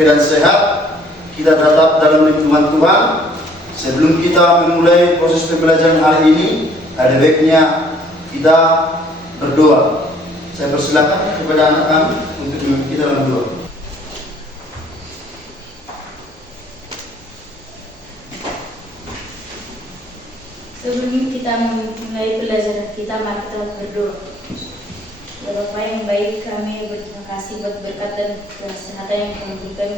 keadaan sehat, kita tetap dalam lingkungan Tuhan. Sebelum kita memulai proses pembelajaran hari ini, ada baiknya kita berdoa. Saya persilakan kepada anak kami untuk memimpin kita dalam doa. Sebelum kita memulai pelajaran kita, mari kita berdoa. Ya Bapa yang baik, kami berterima kasih buat berkat dan kesehatan yang Kau berikan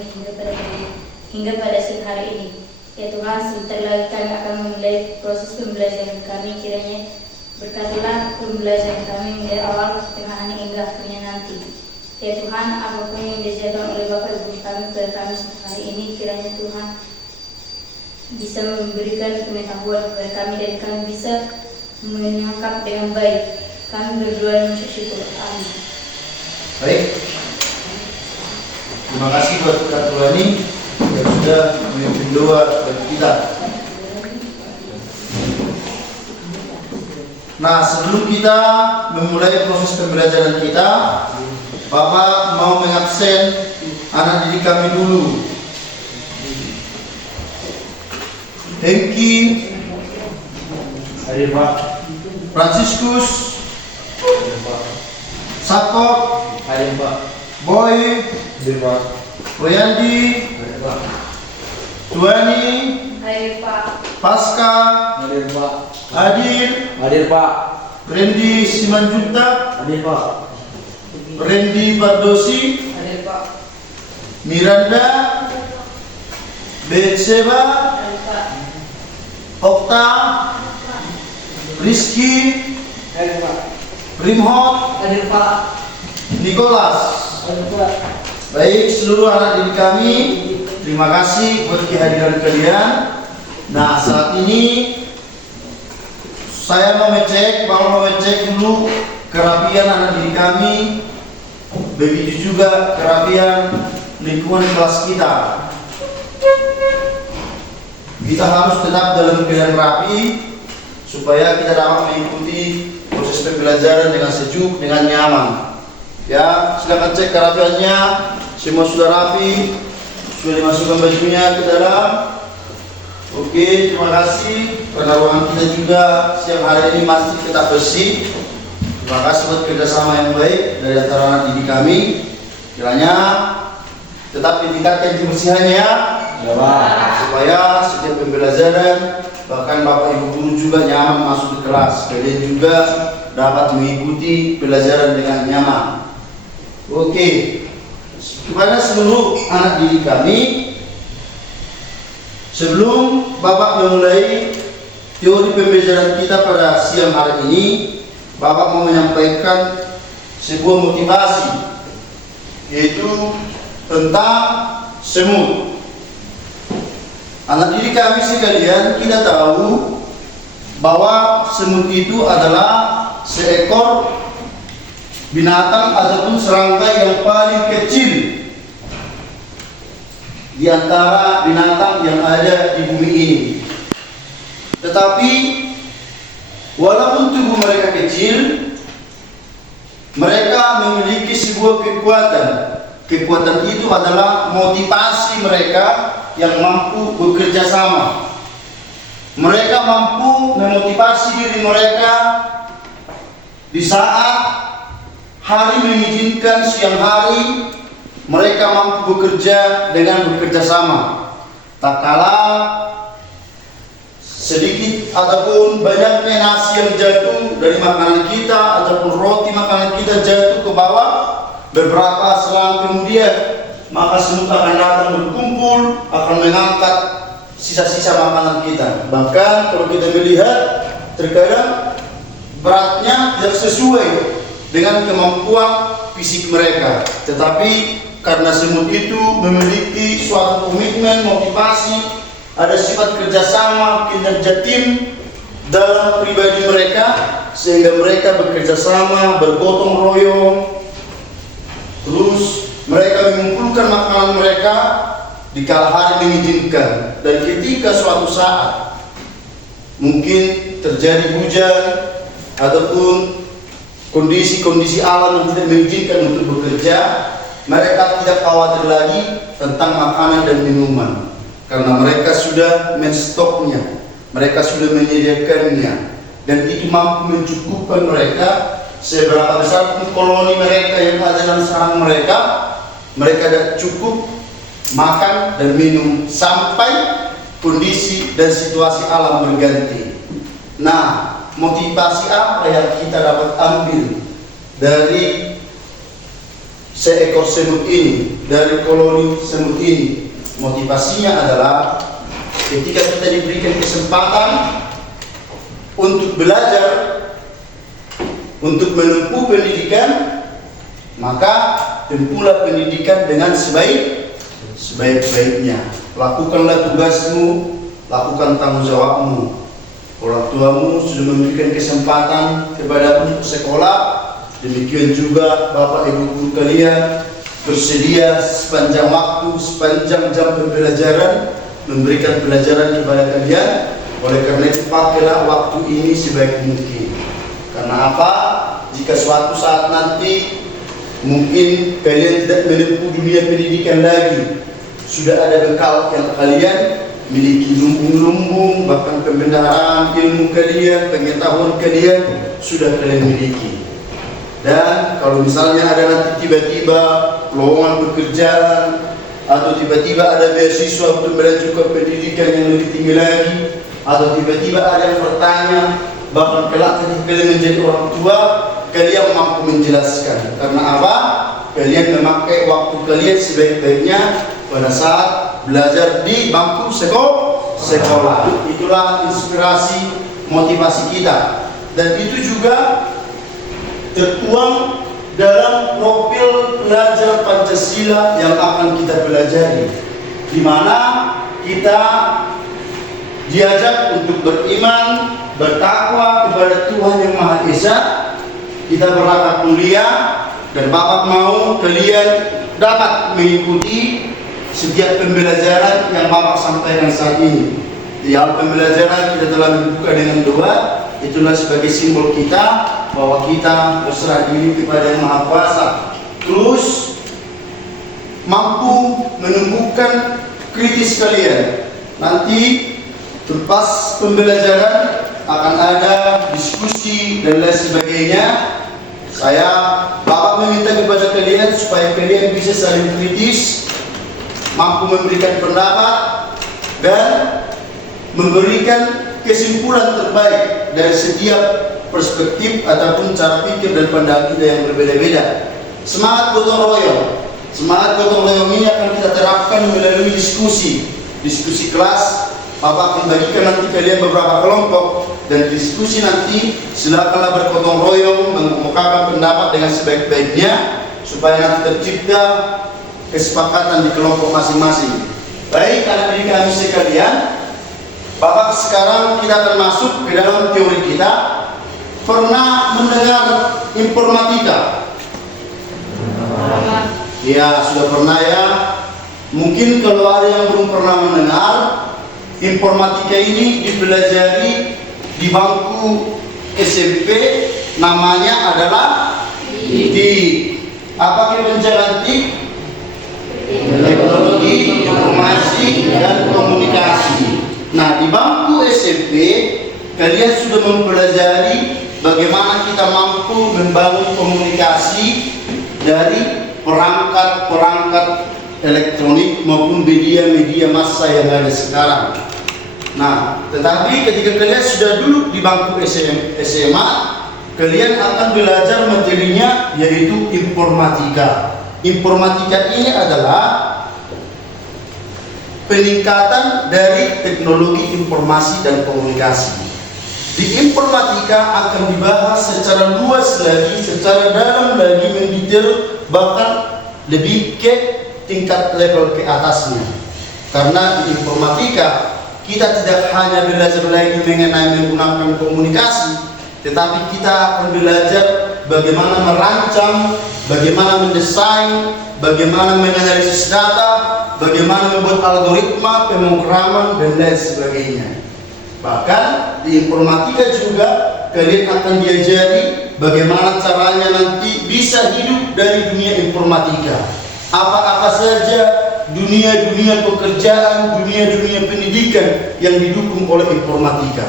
hingga pada siang hari ini. Ya Tuhan, sebentar lagi kami akan memulai proses pembelajaran kami. Kiranya berkatilah pembelajaran kami dari awal, pertengahan hingga akhirnya nanti. Ya Tuhan, apapun yang diajarkan oleh Bapak Ibu kami pada kami hari ini, kiranya Tuhan bisa memberikan pengetahuan kepada kami dan kami bisa menangkap dengan baik. Kami berdoa dan bersyukur. Amin. Baik. Terima kasih buat Kak Tulani yang sudah memimpin doa bagi kita. Nah, sebelum kita memulai proses pembelajaran kita, Bapak mau mengabsen anak didik kami dulu. Hengki, Hadir Pak. Franciscus, Hadir Pak. Sakop, Hadir Pak. Boy, Hadir Pak. Royandi, Hadir Pak. Tuani, Hai Pak. Pasca, Hadir Pak. Adil, Hadir Pak. Randy Simanjuntak, Hadir Pak. Randy Pardosi, Hai Pak. Miranda, Betseba, Hai Pak. Okta, Rizky, Hadir Pak. Rimhot, Hadir Pak. Nicholas. Hadir Pak. Baik, seluruh anak didik kami, terima kasih buat kehadiran kalian. Nah, saat ini saya mau ngecek dulu kerapian anak didik kami, begitu juga kerapian lingkungan kelas kita. Kita harus tetap dalam keadaan rapi supaya kita dapat mengikuti proses pembelajaran dengan sejuk, dengan nyaman. Ya, silakan cek kerapiannya. Semua sudah rapi, sudah dimasukkan bajunya ke dalam. Oke, terima kasih. Karena ruangan kita juga siang hari ini masih tetap bersih. Terima kasih buat kerjasama yang baik dari antara anak didik kami. Kiranya tetap ditingkatkan kebersihannya ya. Ya Pak. Supaya setiap pembelajaran bahkan Bapak Ibu guru juga nyaman masuk ke kelas. Kalian juga dapat mengikuti pelajaran dengan nyaman. Oke, kepada seluruh anak didik kami, sebelum Bapak memulai teori pembelajaran kita pada siang hari ini, Bapak mau menyampaikan sebuah motivasi, yaitu tentang semut. Anak didik kami sekalian, kita tahu bahwa semut itu adalah seekor binatang ataupun serangga yang paling kecil di antara binatang yang ada di bumi ini. Tetapi walaupun tubuh mereka kecil, mereka memiliki sebuah kekuatan. Kekuatan itu adalah motivasi mereka yang mampu bekerja sama. Mereka mampu memotivasi diri mereka di saat hari mengizinkan siang hari, mereka mampu bekerja dengan bekerja sama. Tak kalah sedikit ataupun banyaknya nasi yang jatuh dari makanan kita ataupun roti makanan kita jatuh ke bawah, beberapa selang kemudian maka semut akan datang berkumpul, akan mengangkat sisa-sisa makanan kita. Bahkan kalau kita melihat, terkadang beratnya tidak sesuai dengan kemampuan fisik mereka. Tetapi karena semut itu memiliki suatu komitmen, motivasi, ada sifat kerjasama, kinerja tim dalam pribadi mereka, sehingga mereka bekerja sama, bergotong royong, terus mereka mengumpulkan makanan mereka di kala hari mengizinkan. Dan ketika suatu saat mungkin terjadi hujan ataupun kondisi-kondisi alam yang tidak mengizinkan untuk bekerja, mereka tidak khawatir lagi tentang makanan dan minuman, karena mereka sudah menstoknya, mereka sudah menyediakannya, dan itu mampu mencukupkan mereka. Seberapa besar pun koloni mereka yang ada dalam sarang mereka, mereka tidak cukup makan dan minum sampai kondisi dan situasi alam berganti. Nah, motivasi apa yang kita dapat ambil dari seekor semut ini, dari koloni semut ini? Motivasinya adalah ketika kita diberikan kesempatan untuk belajar, untuk menempuh pendidikan, maka tempuhlah pendidikan dengan sebaik-baiknya. Lakukanlah tugasmu, lakukan tanggung jawabmu. Orang tuamu sudah memberikan kesempatan kepadamu untuk sekolah, demikian juga bapak ibu guru kalian bersedia sepanjang waktu, sepanjang jam pembelajaran memberikan pelajaran kepada kalian. Oleh karena itu pakailah waktu ini sebaik mungkin. Karena apa? Jika suatu saat nanti mungkin kalian tidak menempuh dunia pendidikan lagi, sudah ada bekal yang kalian miliki, lumbung-lumbung, bahkan pembenaran ilmu kalian, pengetahuan kalian sudah kalian miliki. Dan kalau misalnya ada nanti tiba-tiba lowongan pekerjaan, atau tiba-tiba ada beasiswa untuk melanjutkan pendidikan yang lebih tinggi lagi, atau tiba-tiba ada yang bertanya, bahkan kelak ketika kalian menjadi orang tua, kalian mampu menjelaskan. Karena apa? Kalian memakai waktu kalian sebaik-baiknya pada saat belajar di bangku sekolah. Itulah inspirasi, motivasi kita. Dan itu juga tertuang dalam profil pelajar Pancasila yang akan kita pelajari, di mana kita diajak untuk beriman, bertakwa kepada Tuhan Yang Maha Esa. Kita berangkat mulia, dan Bapak mau kalian dapat mengikuti setiap pembelajaran yang Bapak sampaikan saat ini. Di awal pembelajaran kita telah dibuka dengan doa, itulah sebagai simbol kita bahwa kita berserah diri kepada Yang Maha Kuasa. Terus mampu menumbuhkan kritis kalian. Nanti lepas pembelajaran akan ada diskusi dan lain sebagainya. Bapak meminta kepada kalian supaya kalian bisa saling kritis, mampu memberikan pendapat dan memberikan kesimpulan terbaik dari setiap perspektif ataupun cara pikir dan pandangan kita yang berbeda-beda. Semangat gotong royong ini akan kita terapkan melalui diskusi kelas. Bapak akan bagikan nanti kalian beberapa kelompok, dan diskusi nanti silakanlah bergotong royong mengemukakan pendapat dengan sebaik-baiknya supaya nanti tercipta kesepakatan di kelompok masing-masing. Baik anak didik kami sekalian, Bapak sekarang kita akan masuk ke dalam teori kita. Pernah mendengar informatika? Ya, sudah pernah ya. Mungkin kalau ada yang belum pernah mendengar, informatika ini dipelajari di bangku SMP, namanya adalah TIK. Apa kepanjangan TIK? Teknologi Informasi dan Komunikasi. Nah, di bangku SMP kalian sudah mempelajari bagaimana kita mampu membangun komunikasi dari perangkat-perangkat elektronik maupun media-media massa yang ada sekarang. Nah, tetapi ketika kalian sudah duduk di bangku SMA, kalian akan belajar materinya yaitu informatika. Informatika ini adalah peningkatan dari teknologi informasi dan komunikasi. Di informatika akan dibahas secara luas lagi, secara dalam lagi, mendetail, bahkan lebih ke tingkat level ke atasnya. Karena di informatika kita tidak hanya belajar lagi mengenai menggunakan komunikasi, tetapi kita akan belajar bagaimana merancang, bagaimana mendesain, bagaimana menganalisis data, bagaimana membuat algoritma, pemrograman, dan lain sebagainya. Bahkan di informatika juga kalian akan diajari bagaimana caranya nanti bisa hidup dari dunia informatika. apa-apa saja dunia-dunia pekerjaan, dunia-dunia pendidikan yang didukung oleh informatika.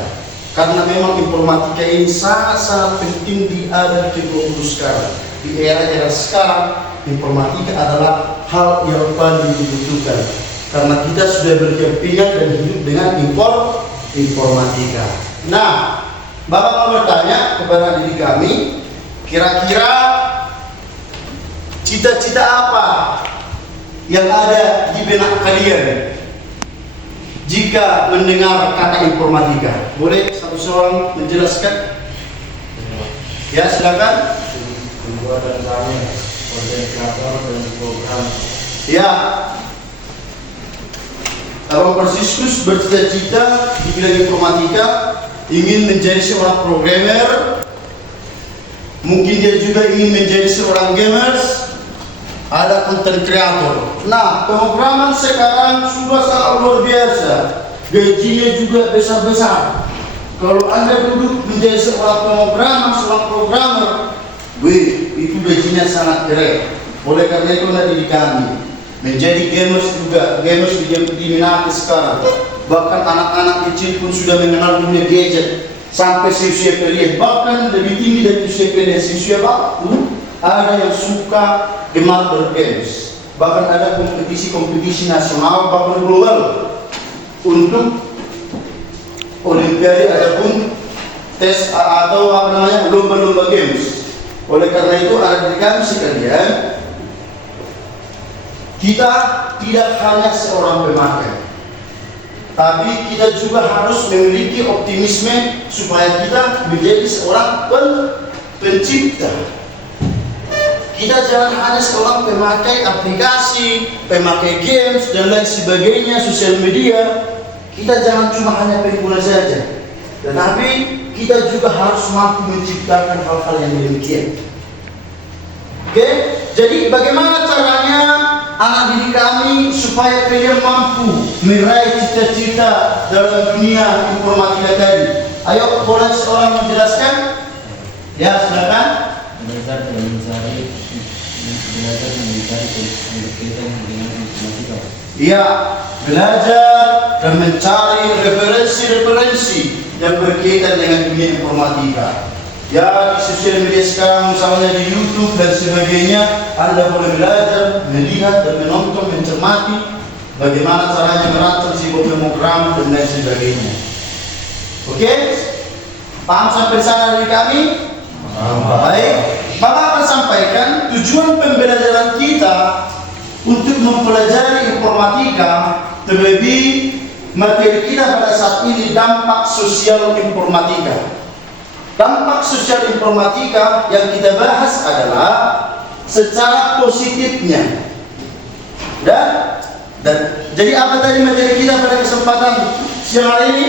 Karena memang informatika ini sangat-sangat penting di era ke-20 sekarang. Di era-era sekarang, informatika adalah hal yang paling dibutuhkan. Karena kita sudah berdampingan dan hidup dengan informatika. Nah, Bapak mau bertanya kepada diri kami, kira-kira cita-cita apa yang ada di benak kalian jika mendengar kata informatika? Boleh satu seorang menjelaskan? Ya, silakan. Pembuatan kami, konten kreator dan program. Ya, Abang Franciscus bercita-cita di bidang informatika, ingin menjadi seorang programmer. Mungkin dia juga ingin menjadi seorang gamers, ada content creator. Nah, pemrograman sekarang sudah sangat luar biasa, gajinya juga besar-besar. Kalau Anda duduk menjadi seorang programmer, itu gajinya sangat keren. Oleh karena itu nanti di kami menjadi gamers juga, gamers diminati sekarang. Bahkan anak-anak kecil pun sudah mengenal dunia gadget sampai siswa kalian, bahkan lebih tinggi dari siswa kalian. Siswa waktu ada yang suka gemar bergames, bahkan ada kompetisi nasional bahkan global untuk olimpiade ataupun tes atau lomba-lomba games. Oleh karena itu adik-adik sekalian, kita tidak hanya seorang pemakai, tapi kita juga harus memiliki optimisme supaya kita menjadi seorang pencipta. Kita jangan hanya seorang pemakai aplikasi, pemakai games dan lain sebagainya, sosial media. Kita jangan cuma hanya pengguna saja, tetapi kita juga harus mampu menciptakan hal-hal yang demikian. Oke, jadi bagaimana caranya anak didik kami supaya kalian mampu meraih cita-cita dalam dunia informatika tadi? Ayo, boleh seorang menjelaskan? Ya, silakan. Belajar dan mencari berkaitan dengan informatika. Iya, belajar dan mencari referensi-referensi yang berkaitan dengan dunia informatika. Ya, di sosial media sekarang, misalnya di YouTube dan sebagainya, Anda boleh belajar, melihat dan menonton, mencermati bagaimana caranya merancang sebuah program dan lain sebagainya. Oke? Paham sampai sana dari kami? Baik. Bapak akan sampaikan tujuan pembelajaran kita untuk mempelajari informatika, terlebih materi kita pada saat ini dampak sosial informatika. Dampak sosial informatika yang kita bahas adalah secara positifnya. Dan jadi apa tadi materi kita pada kesempatan siang hari ini?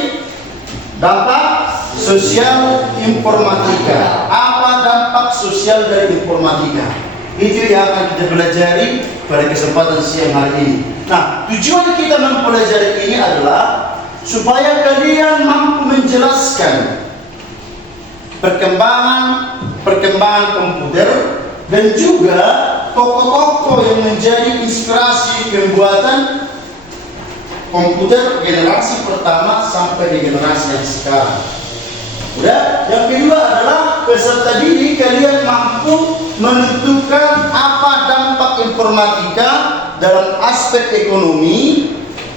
Dampak sosial informatika. Apa dampak sosial dari informatika? Itu yang akan kita pelajari pada kesempatan siang hari ini. Nah, tujuan kita mempelajari ini adalah supaya kalian mampu menjelaskan perkembangan komputer dan juga tokoh-tokoh yang menjadi inspirasi pembuatan komputer generasi pertama sampai di generasi yang sekarang. Udah, yang kedua adalah peserta didik kalian mampu menentukan apa dampak informatika dalam aspek ekonomi,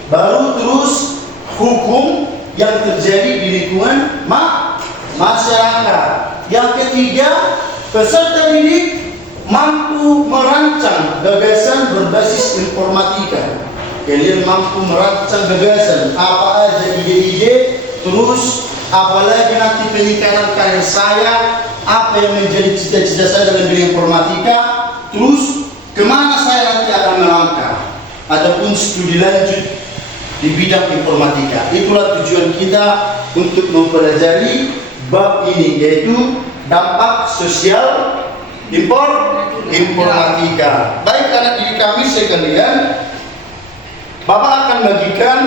baru terus hukum yang terjadi di lingkungan masyarakat. Yang ketiga, peserta didik mampu merancang gagasan berbasis informatika. Kalian mampu merancang gagasan apa aja ide-ide, terus apalagi nanti peningkatan karir saya, apa yang menjadi cita-cita saya dalam bidang informatika, terus kemana saya nanti akan melangkah ataupun studi lanjut di bidang informatika. Itulah tujuan kita untuk mempelajari bab ini, yaitu dampak sosial informatika. Baik anak didik kami sekalian, Bapak akan bagikan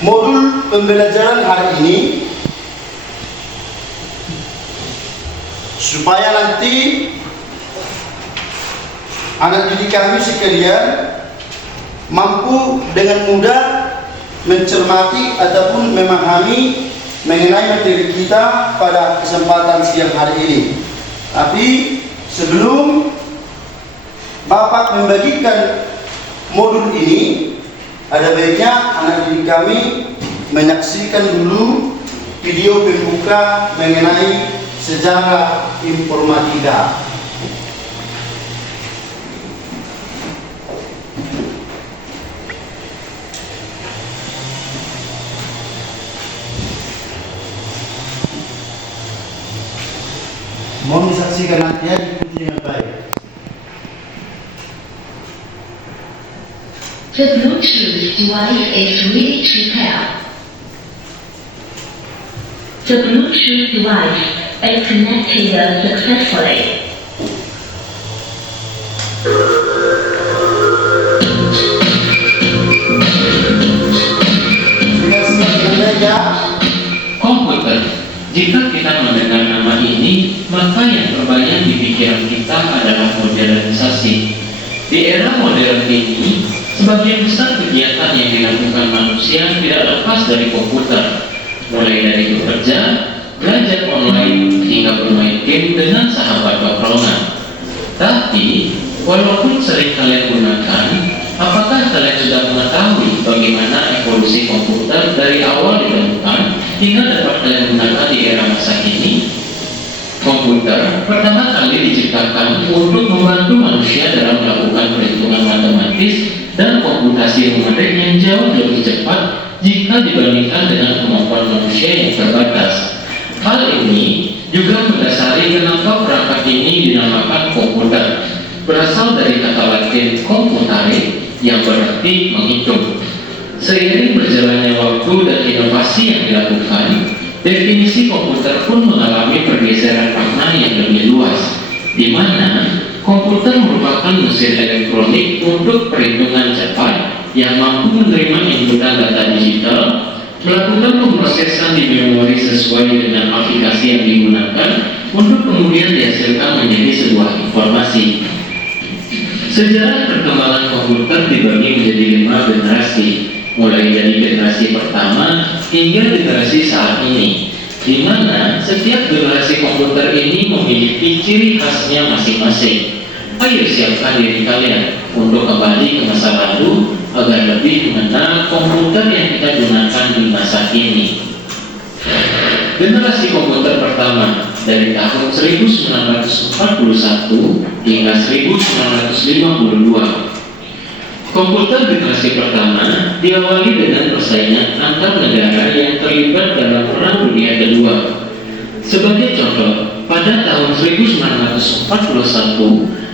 modul pembelajaran hari ini supaya nanti anak didik kami sekalian mampu dengan mudah mencermati ataupun memahami mengenai materi kita pada kesempatan siang hari ini. Tapi sebelum Bapak membagikan modul ini, ada baiknya anak didik kami menyaksikan dulu video pembuka mengenai sejarah informatika. Mohon disaksikan nanti ya, diikuti dengan baik. The Bluetooth device is ready to pair. The Bluetooth device is connected successfully. Dengan siap ya. Komputer. Jika kita mendengar nama ini, maka yang terbayang di pikiran kita adalah modernisasi. Di era modern ini, sebagian besar kegiatan yang dilakukan manusia tidak lepas dari komputer, mulai dari bekerja, belajar online, hingga bermain game dengan sahabat tongkrongan. Tapi, walaupun sering kalian gunakan, apakah kalian sudah mengetahui bagaimana evolusi komputer dari awal ditemukan hingga dapat kalian gunakan di era masa kini? Komputer pertama kali diciptakan untuk membantu manusia dalam melakukan perhitungan matematis dan komputasi rumahan yang jauh lebih cepat jika dibandingkan dengan kemampuan manusia yang terbatas. Hal ini juga mendasari kenapa perangkat ini dinamakan komputer, berasal dari kata Latin computare yang berarti menghitung. Seiring berjalannya waktu dan inovasi yang dilakukan, definisi komputer pun mengalami pergeseran makna yang lebih luas, di mana komputer merupakan mesin elektronik untuk perhitungan cepat yang mampu menerima inputan data digital, melakukan pemrosesan di memori sesuai dengan aplikasi yang digunakan untuk kemudian dihasilkan menjadi sebuah informasi. Sejarah perkembangan komputer dibagi menjadi 5 generasi, mulai dari generasi pertama hingga generasi saat ini, di mana setiap generasi komputer ini memiliki ciri khasnya masing-masing. Ayo siapkan diri kalian untuk kembali ke masa lalu agar lebih mengenal komputer yang kita gunakan di masa kini. Generasi komputer pertama dari tahun 1941 hingga 1952. Komputer generasi pertama diawali dengan persaingan antar negara yang terlibat dalam Perang Dunia Kedua. Sebagai contoh, pada tahun 1941,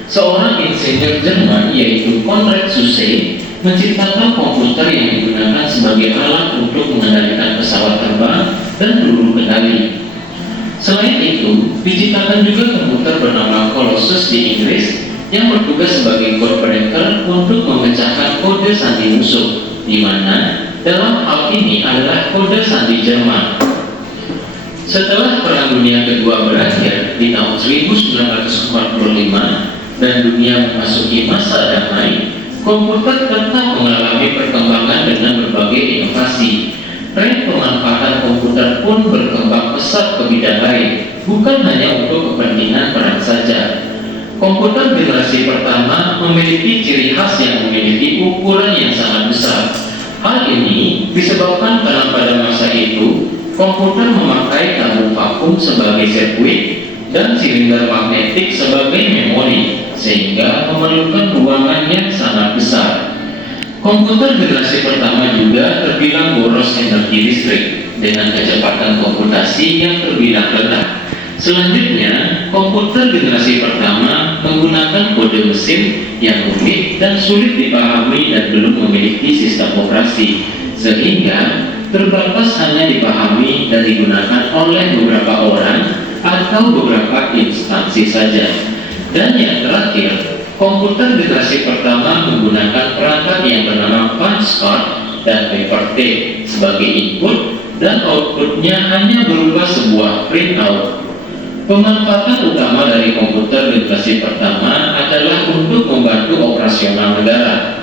seorang insinyur Jerman yaitu Konrad Zuse menciptakan komputer yang digunakan sebagai alat untuk mengendalikan pesawat terbang dan peluru kendali. Selain itu, diciptakan juga komputer bernama Colossus di Inggris yang bertugas sebagai code breaker untuk memecahkan kode sandi musuh, di mana dalam hal ini adalah kode sandi Jerman. Setelah Perang Dunia Kedua berakhir di tahun 1945 dan dunia memasuki masa damai, komputer tetap mengalami perkembangan dengan berbagai inovasi. Tren pemanfaatan komputer pun berkembang pesat ke bidang lain, bukan hanya untuk kepentingan perang saja. Komputer generasi pertama memiliki ciri khas yang memiliki ukuran yang sangat besar. Hal ini disebabkan karena pada masa itu komputer memakai tabung vakum sebagai sirkuit dan silinder magnetik sebagai memori, sehingga memerlukan ruangan yang sangat besar. Komputer generasi pertama juga terbilang boros energi listrik dengan kecepatan komputasi yang terbilang rendah. Selanjutnya, komputer generasi pertama menggunakan kode mesin yang rumit dan sulit dipahami dan belum memiliki sistem operasi, sehingga terbatas hanya dipahami dan digunakan oleh beberapa orang atau beberapa instansi saja. Dan yang terakhir, komputer generasi pertama menggunakan perangkat yang bernama punch card dan paper tape sebagai input dan outputnya hanya berupa sebuah printout. Pemanfaatan utama dari komputer generasi pertama adalah untuk membantu operasional negara.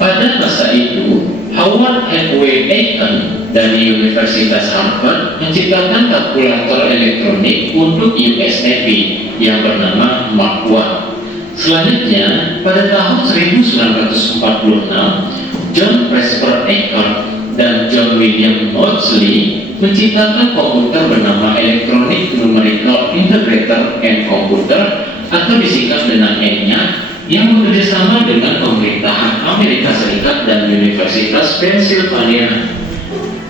Pada masa itu, Howard Henry Eaton dari Universitas Harvard menciptakan kalkulator elektronik untuk US Navy yang bernama Mark I. Selanjutnya, pada tahun 1946, John Presper Eckert dan John William Maudsley menciptakan komputer bernama Electronic Numerical Integrator and Computer atau disingkat dengan ENIAC, yang bekerjasama dengan pemerintahan Amerika Serikat dan Universitas Pennsylvania.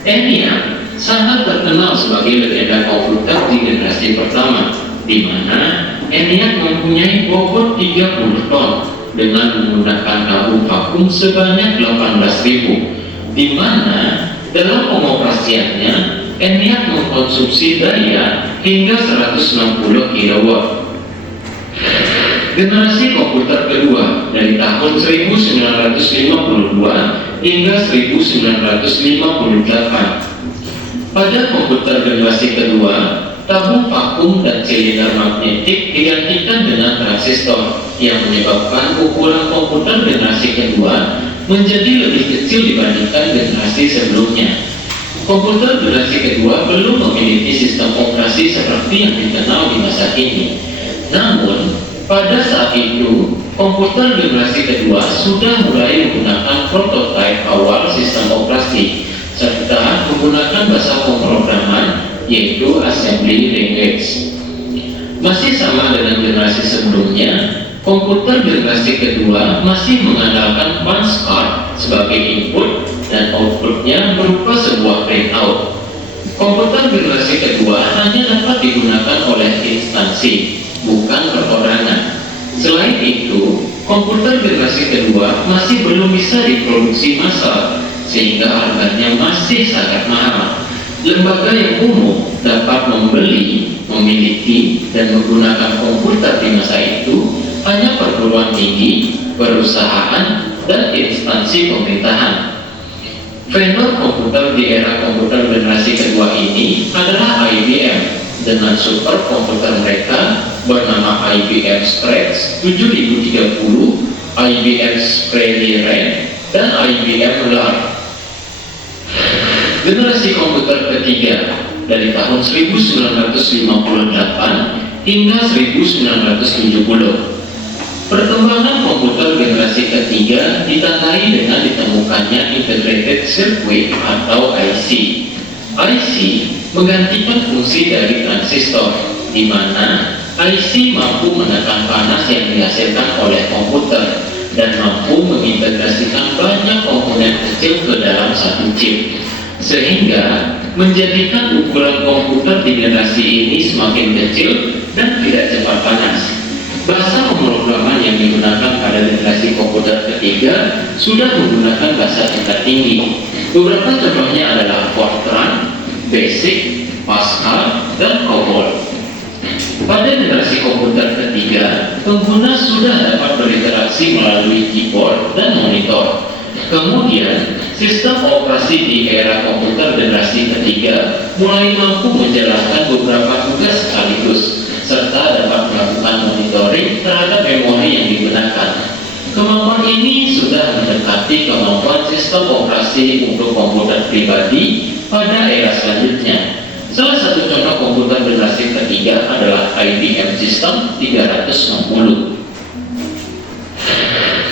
ENIAC sangat terkenal sebagai legenda komputer di generasi pertama, di mana ENIAC mempunyai bobot 30 ton dengan menggunakan tabung vakum sebanyak 18.000, di mana dalam pengoperasiannya ENIAC mengkonsumsi daya hingga 160 kW. Generasi komputer kedua dari tahun 1952 hingga 1958. Pada komputer generasi kedua, tabung vakum dan silinder magnetik digantikan dengan transistor yang menyebabkan ukuran komputer generasi kedua menjadi lebih kecil dibandingkan generasi sebelumnya. Komputer generasi kedua belum memiliki sistem operasi seperti yang dikenal di masa kini. Namun, pada saat itu, komputer generasi kedua sudah mulai menggunakan prototipe awal sistem operasi serta menggunakan bahasa pemrograman yaitu assembly language. Masih sama dengan generasi sebelumnya, komputer generasi kedua masih mengandalkan punch card sebagai input dan outputnya berupa sebuah printout. Komputer generasi kedua hanya dapat digunakan oleh instansi, bukan perorangan. Selain itu, komputer generasi kedua masih belum bisa diproduksi massal, sehingga harganya masih sangat mahal. Lembaga yang umum dapat membeli, memiliki, dan menggunakan komputer di masa itu hanya perguruan tinggi, perusahaan, dan instansi pemerintahan. Vendor komputer di era komputer generasi kedua ini adalah IBM dengan super komputer mereka bernama IBM Scratch 7030, IBM Sprayly Ren, dan IBM LAR. Generasi komputer ketiga dari tahun 1958 hingga 1970. Perkembangan komputer generasi ketiga ditandai dengan ditemukannya Integrated Circuit atau IC. IC menggantikan fungsi dari transistor, di mana IC mampu menekan panas yang dihasilkan oleh komputer dan mampu mengintegrasikan banyak komponen kecil ke dalam satu chip, sehingga menjadikan ukuran komputer di generasi ini semakin kecil dan tidak cepat panas. Bahasa pemrograman yang digunakan pada generasi komputer ketiga sudah menggunakan bahasa tingkat tinggi. Beberapa contohnya adalah Fortran, Basic, Pascal, dan COBOL. Pada generasi komputer ketiga, pengguna sudah dapat berinteraksi melalui keyboard dan monitor. Kemudian, sistem operasi di era komputer generasi ketiga mulai mampu menjalankan beberapa tugas sekaligus, serta dapat melakukan monitoring terhadap memori yang digunakan. Kemampuan ini sudah mendekati kemampuan sistem operasi untuk komputer pribadi pada era selanjutnya. Salah satu contoh komputer generasi ketiga adalah IBM System 360.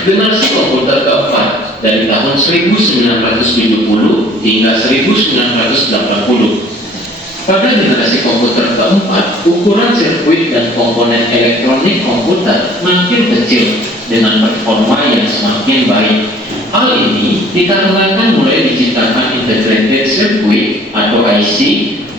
Generasi komputer keempat dari tahun 1970 hingga 1980. Pada generasi komputer keempat, ukuran sirkuit dan komponen elektronik komputer makin kecil dengan performa yang semakin baik. Hal ini dikarenakan mulai diciptakan integrated circuit atau IC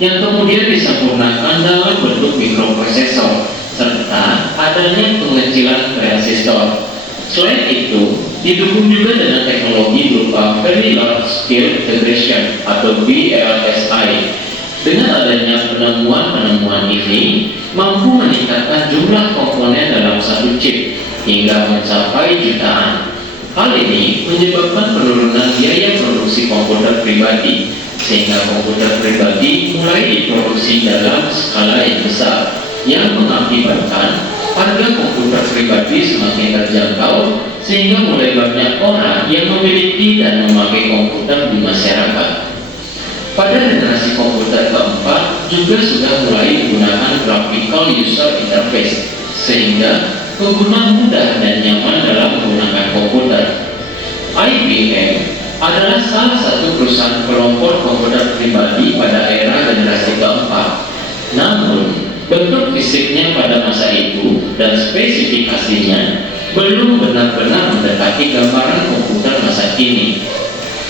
yang kemudian disempurnakan dalam bentuk mikroprosesor serta adanya pengecilan transistor. Selain itu, didukung juga dengan teknologi berupa Very Large Scale Integration atau VLSI. Dengan adanya penemuan-penemuan ini, mampu meningkatkan jumlah komponen dalam satu chip hingga mencapai jutaan. Hal ini menyebabkan penurunan biaya produksi komputer pribadi, sehingga komputer pribadi mulai diproduksi dalam berskala yang besar, yang mengakibatkan harga komputer pribadi semakin terjangkau, sehingga mulai banyak orang yang memiliki dan memakai komputer di masyarakat. Pada generasi komputer keempat juga sudah mulai digunakan graphical user interface, sehingga pengguna mudah dan nyaman dalam menggunakan komputer. IBM adalah salah satu perusahaan pelopor komputer pribadi pada era generasi keempat. Namun, bentuk fisiknya pada masa itu dan spesifikasinya belum benar-benar mendekati gambaran komputer masa kini.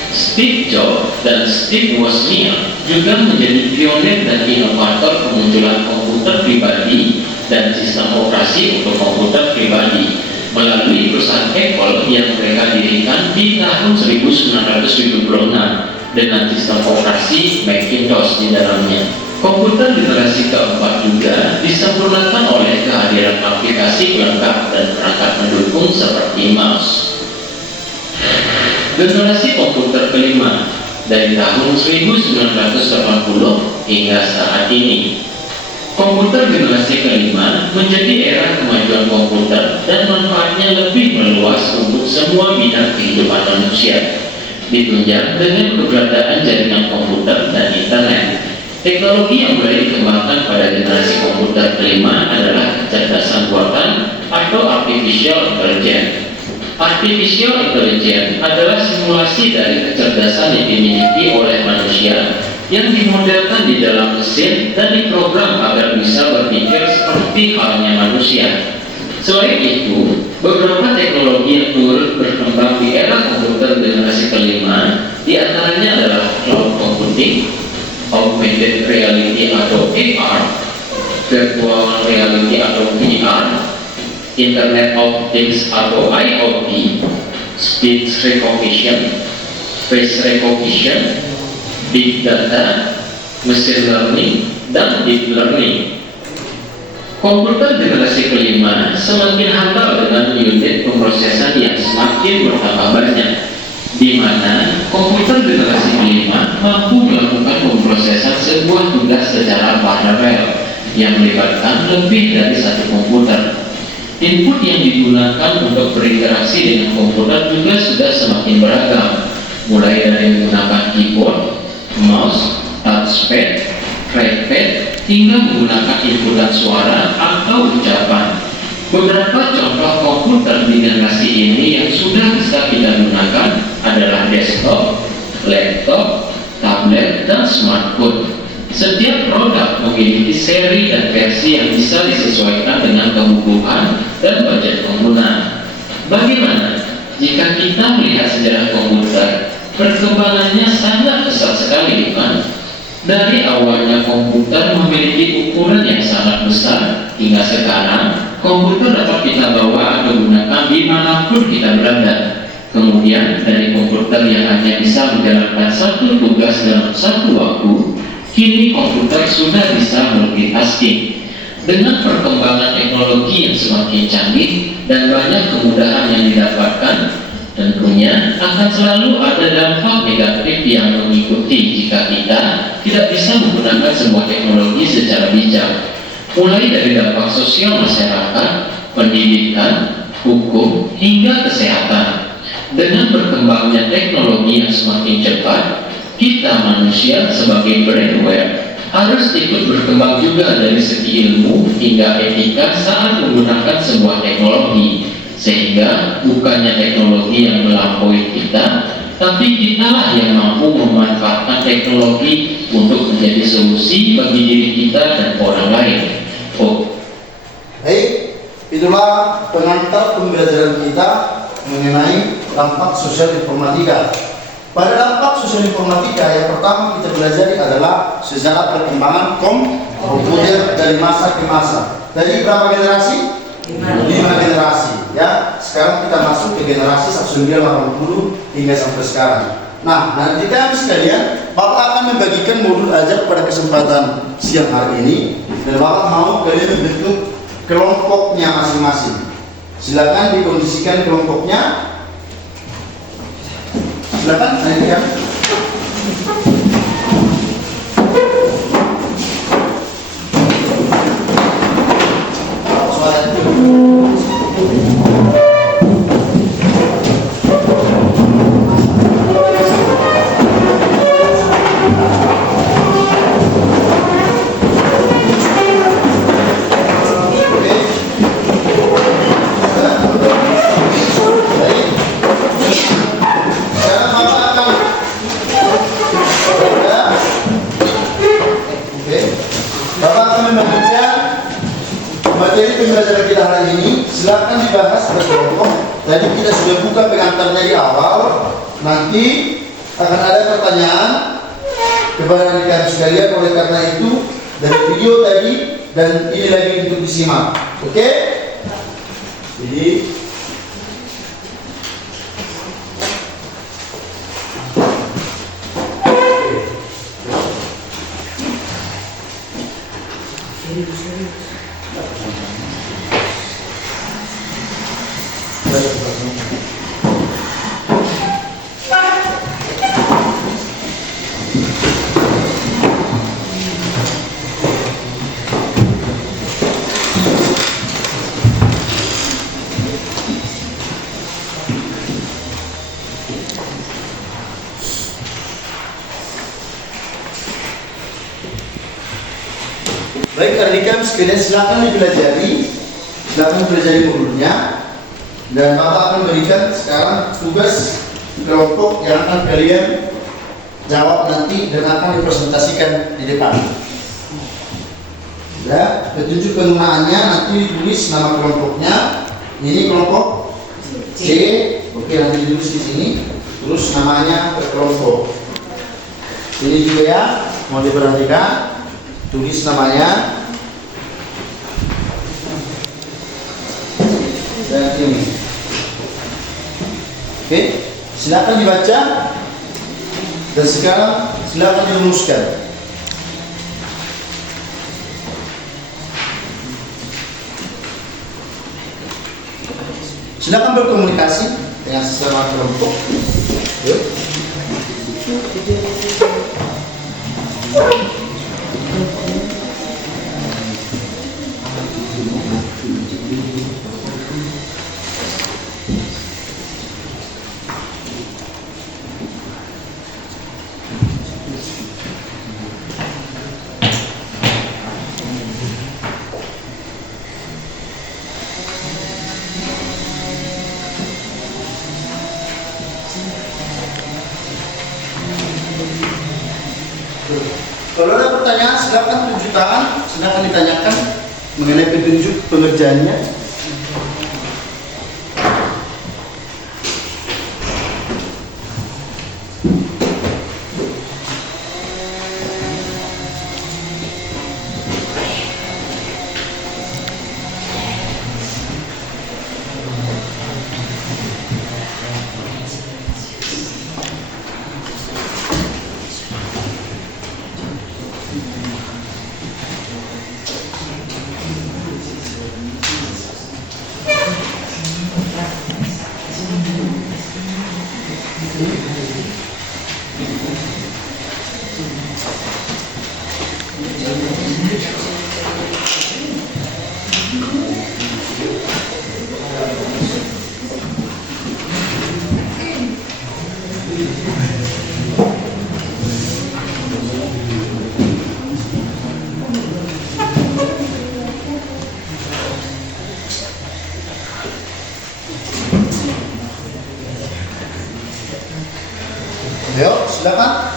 Steve Jobs dan Steve Wozniak juga menjadi pionir dan inovator kemunculan komputer pribadi dan sistem operasi untuk komputer pribadi melalui perusahaan Apple yang mereka dirikan di tahun 1976 dengan sistem operasi Macintosh di dalamnya. Komputer generasi keempat juga disempurnakan oleh kehadiran aplikasi pelengkap dan perangkat pendukung seperti mouse. Generasi komputer kelima dari tahun 1980 hingga saat ini. Komputer generasi kelima menjadi era kemajuan komputer dan manfaatnya lebih meluas untuk semua bidang kehidupan manusia, ditunjang dengan keberadaan jaringan komputer dan internet. Teknologi yang mulai dikembangkan pada generasi komputer kelima adalah kecerdasan buatan atau artificial intelligence. Artificial intelligence adalah simulasi dari kecerdasan yang dimiliki oleh manusia yang dimodelkan di dalam mesin dan diprogram agar bisa berpikir seperti halnya manusia. Selain itu, beberapa teknologi yang turut berkembang di era komputer generasi kelima diantaranya adalah cloud computing, augmented reality atau AR, virtual reality atau VR, Internet of Things atau IoT, speech recognition, face recognition, big data, machine learning, dan deep learning. Komputer generasi kelima semakin handal dengan unit pemrosesan yang semakin bertambah banyak, di mana komputer generasi kelima mampu melakukan pemrosesan sebuah tugas secara paralel yang melibatkan lebih dari satu komputer. Input yang digunakan untuk berinteraksi dengan komputer juga sudah semakin beragam, mulai dari menggunakan keyboard, mouse, touchpad, trackpad, hingga menggunakan inputan suara atau ucapan. Beberapa contoh komputer di generasi ini yang sudah bisa kita gunakan adalah desktop, laptop, tablet, dan smartphone. Setiap produk memiliki seri dan versi yang bisa disesuaikan dengan kebutuhan dan budget pengguna. Bagaimana jika kita melihat sejarah komputer? Perkembangannya sangat pesat sekali, bukan? Dari awalnya komputer memiliki ukuran yang sangat besar, hingga sekarang komputer dapat kita bawa atau gunakan dimanapun kita berada. Kemudian dari komputer yang hanya bisa menjalankan satu tugas dalam satu waktu, kini komputer sudah bisa multitasking. Dengan perkembangan teknologi yang semakin canggih dan banyak kemudahan yang didapatkan, tentunya akan selalu ada dampak negatif yang mengikuti jika kita tidak bisa menggunakan semua teknologi secara bijak. Mulai dari dampak sosial masyarakat, pendidikan, hukum, hingga kesehatan. Dengan berkembangnya teknologi yang semakin cepat, kita manusia sebagai brainware harus ikut berkembang juga dari segi ilmu hingga etika saat menggunakan sebuah teknologi, sehingga bukannya teknologi yang melampaui kita, tapi kitalah yang mampu memanfaatkan teknologi untuk menjadi solusi bagi diri kita dan orang lain. Baik, itulah pengantar pembelajaran kita mengenai dampak sosial informatika. Pada dampak sosial informatika yang pertama kita belajar adalah sejarah perkembangan komputer dari masa ke masa. Dari berapa generasi? 5 generasi. Ya, sekarang kita masuk ke generasi 1980 hingga sampai sekarang. Nah, nanti kami sekalian, Bapak akan membagikan modul ajar pada kesempatan siang hari ini, dan Bapak mau kalian membentuk kelompoknya masing-masing. Silakan dikondisikan kelompoknya. Silakan, saya materi pembelajaran kita hari ini silakan dibahas berkelompok. Tadi kita sudah buka pengantarnya di awal. Nanti akan ada pertanyaan kepada rekan sekalian. Oleh karena itu dari video tadi dan ini lagi untuk disimak. Oke? Jadi baik, adik-adik sekalian silakan dipelajari modulnya, dan Bapak akan berikan sekarang tugas kelompok yang akan kalian jawab nanti dan akan dipresentasikan di depan. Ya, petunjuk penggunaannya nanti ditulis nama kelompoknya. Ini kelompok C. Oke, nanti ditulis di sini. Terus namanya per kelompok. Ini juga ya, mau diperhatikan. Tulis namanya dan ini. Oke, silakan dibaca dan sekarang silakan dirumuskan. Silakan berkomunikasi dengan sesama kelompok. Yuk. Kalau ada pertanyaan silakan tunjuk tangan, silakan ditanyakan mengenai petunjuk pengerjaannya. Ayo, silakan.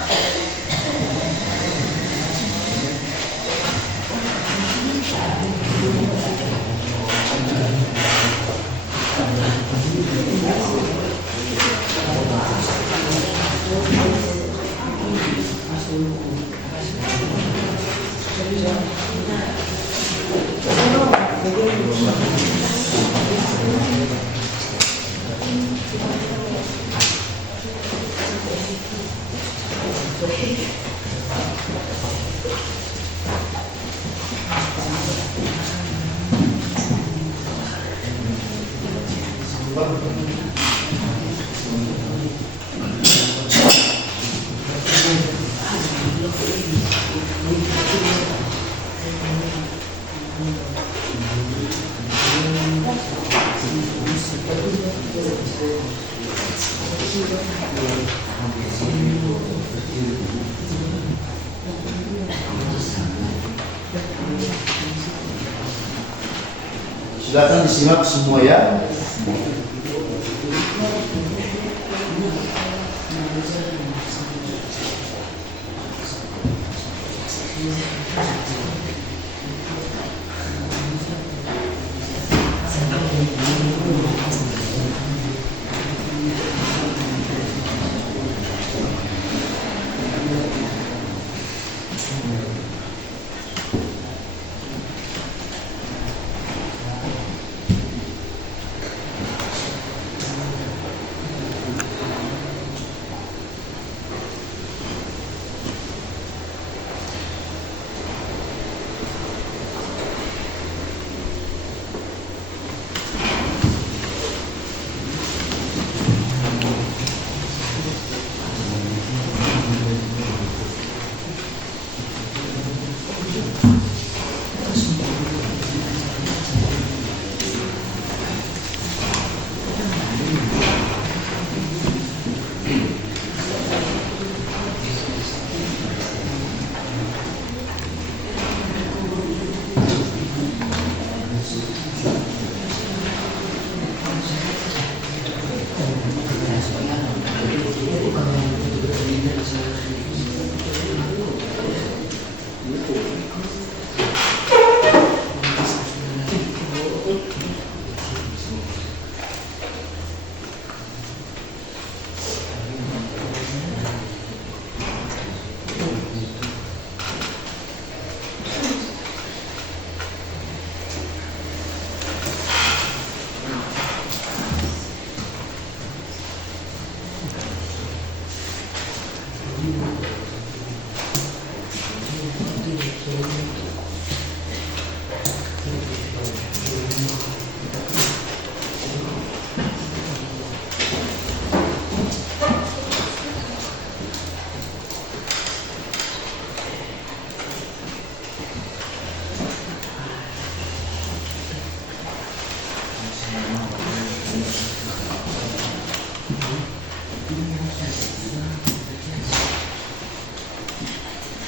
Silakan disimak semua ya.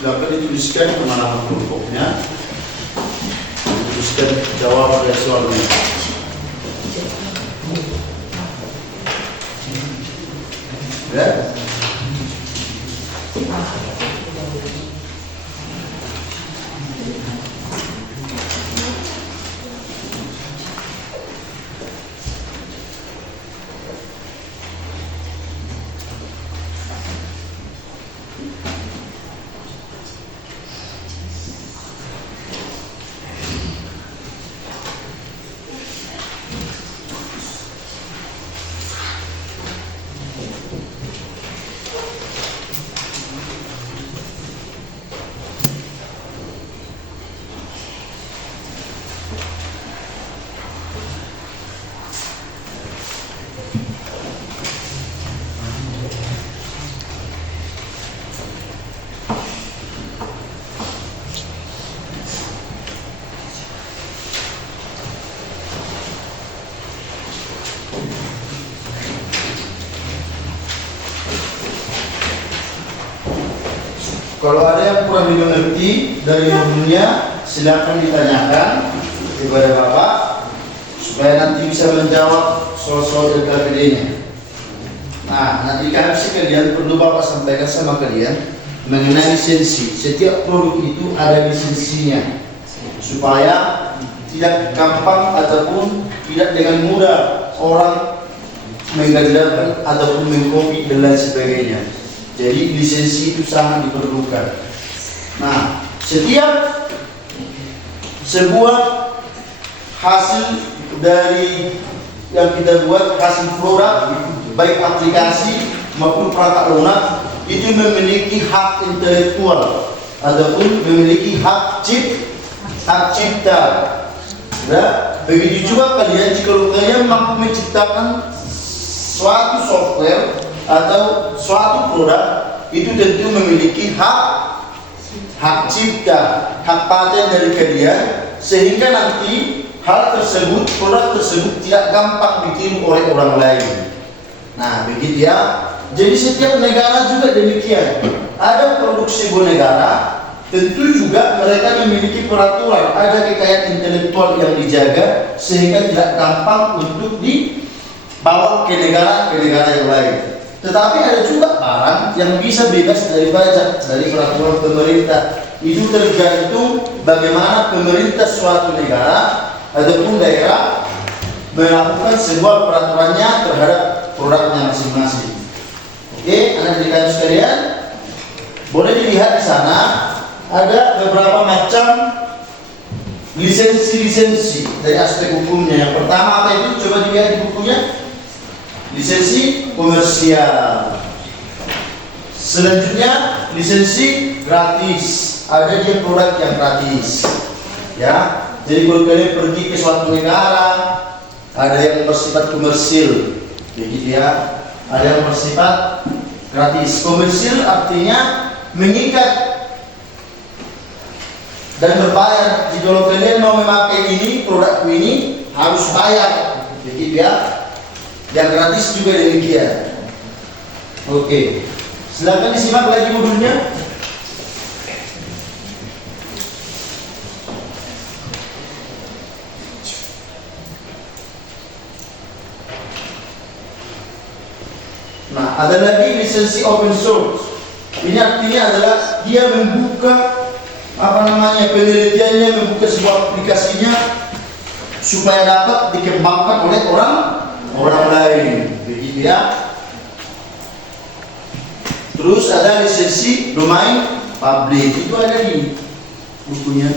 Silakan dituliskan kemana pokoknya, dituliskan jawab dari soalnya. Ya. Kalau ada yang kurang dimengerti dari modulnya, silakan ditanyakan kepada Bapak supaya nanti bisa menjawab soal-soal LKPD-nya. Nah, nanti KFC kalian perlu Bapak sampaikan sama kalian mengenai lisensi. Setiap produk itu ada lisensinya supaya tidak gampang ataupun tidak dengan mudah orang menggandakan ataupun mengcopy dan lain sebagainya. Jadi lisensi itu sangat diperlukan. Nah, setiap sebuah hasil dari yang kita buat, hasil produk, baik aplikasi maupun perangkat lunak, itu memiliki hak intelektual ataupun memiliki hak cipta. Nah, begitu juga kalian, jika kalian mampu menciptakan suatu software atau suatu produk, itu tentu memiliki hak cipta, hak paten dari kalian, sehingga nanti hal tersebut, produk tersebut tidak gampang ditiru oleh orang lain. Nah, begitu ya. Jadi setiap negara juga demikian. Ada produk sebuah negara, tentu juga mereka memiliki peraturan, ada kekayaan intelektual yang dijaga sehingga tidak gampang untuk dibawa ke negara yang lain. Tetapi ada juga barang yang bisa bebas dari pajak, dari peraturan pemerintah. Itu tergantung bagaimana pemerintah suatu negara ataupun daerah melakukan sebuah peraturannya terhadap produknya masing-masing. Oke, anak-anak sekalian, boleh dilihat di sana ada beberapa macam lisensi dari aspek hukumnya. Yang pertama apa itu? Coba dilihat di bukunya. Lisensi komersial. Selanjutnya lisensi gratis. Ada dia produk yang gratis. Ya, jadi kalau kalian pergi ke suatu negara, ada yang bersifat komersil, begitu ya. Ada yang bersifat gratis. Komersil artinya mengikat dan berbayar. Jika kalian mau memakai ini, produkku ini harus bayar, begitu ya. Yang gratis juga demikian. Oke, silakan disimak lagi modulnya. Nah, ada lagi lisensi open source. Ini artinya adalah dia membuka penelitiannya, membuka sebuah aplikasinya supaya dapat dikembangkan oleh orang lain, begitu ya. Terus ada lisensi domain publik, itu ada di bukunya.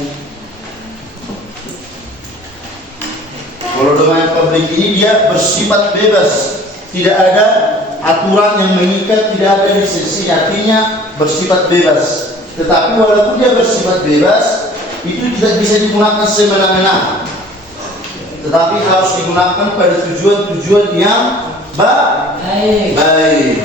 Kalau domain publik ini dia bersifat bebas, tidak ada aturan yang mengikat, tidak ada lisensi, artinya bersifat bebas. Tetapi walaupun dia bersifat bebas, itu tidak bisa digunakan semena-mena, tetapi harus digunakan pada tujuan-tujuan yang baik.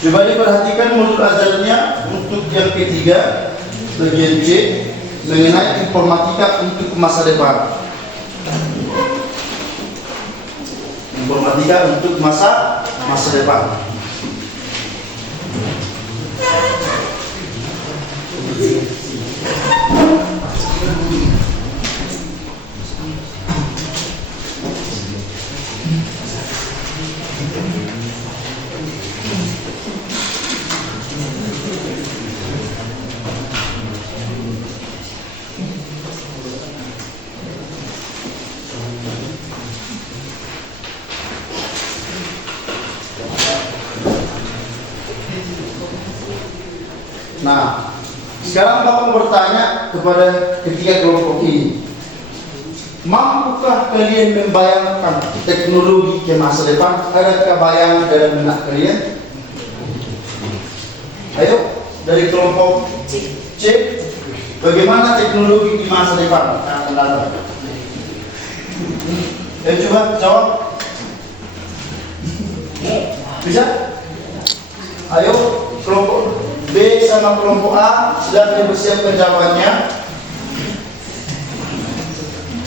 Coba diperhatikan modul ajarnya untuk yang ketiga, bagian C, mengenai informatika untuk masa depan. Informatika untuk masa depan. Nah, sekarang Bapak bertanya kepada ketiga kelompok ini, mampukah kalian membayangkan teknologi ke masa depan? Adakah bayangan dalam benak kalian? Ayo, dari kelompok C, bagaimana teknologi di masa depan akan datang? Ayo coba jawab. Bisa? Ayo, kelompok B sama kelompok A, silakan dipersiapkan jawabannya.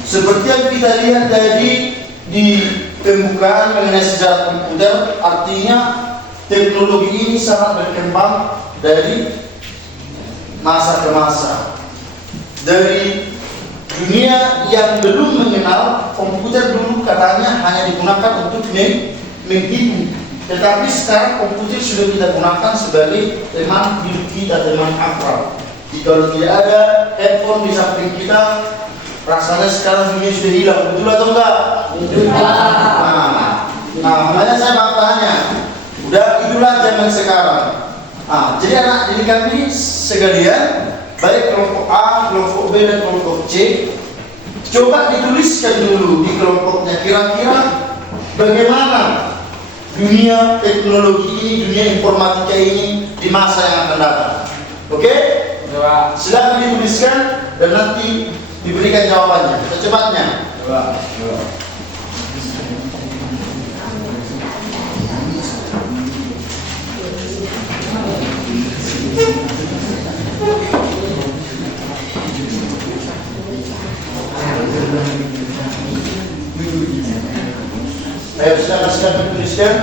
Seperti yang kita lihat tadi, di pembukaan mengenai sejarah komputer, artinya teknologi ini sangat berkembang dari masa ke masa. Dari dunia yang belum mengenal komputer dulu katanya hanya digunakan untuk menghitung, tetapi sekarang komputer sudah kita gunakan sebagai teman hidup kita, teman akrab. Kalau tidak ada handphone di samping kita, rasanya sekarang dunia sudah hilang, betul atau enggak? Betul. Nah, makanya saya mau tanya, udah itulah zaman sekarang. Jadi anak didik kami sekalian, baik kelompok A, kelompok B, dan kelompok C, coba dituliskan dulu di kelompoknya kira-kira bagaimana dunia teknologi ini, dunia informatika ini di masa yang akan datang. Oke? Silakan dituliskan dan nanti diberikan jawabannya secepatnya. Ayo silakan dituliskan.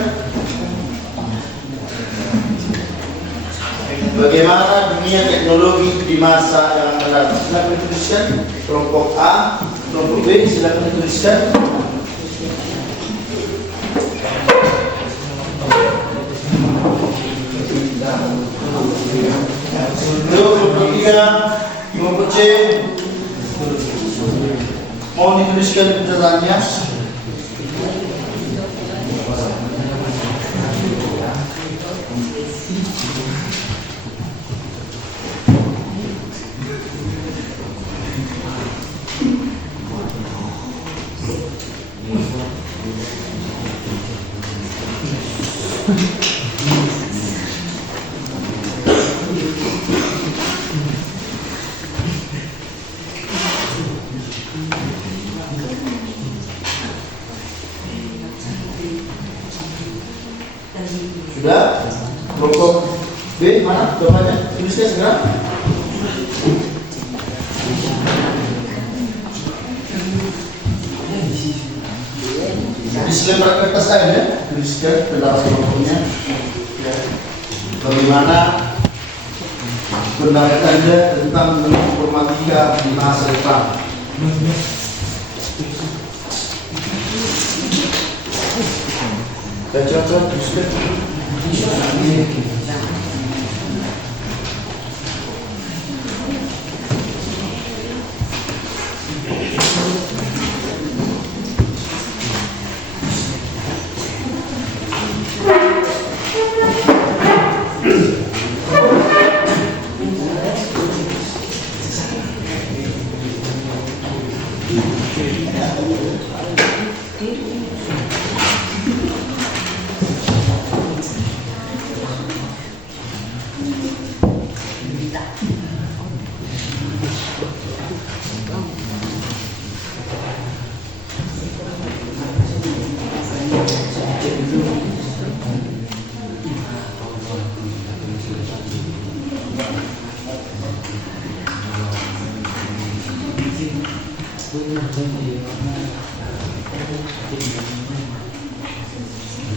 Bagaimana dunia teknologi di masa yang akan datang? Silakan dituliskan. Kelompok A, kelompok B, silakan dituliskan. Kelompok 3, kelompok C, mau dituliskan pertanyaannya. Sudah? Kelompok B mana jawabannya? Tuliskan segera. Di selembar kertas aja, tuliskan pendapat kelompoknya. Ya. Bagaimana pendapat Anda tentang informatika di masa depan? Baca tuliskan.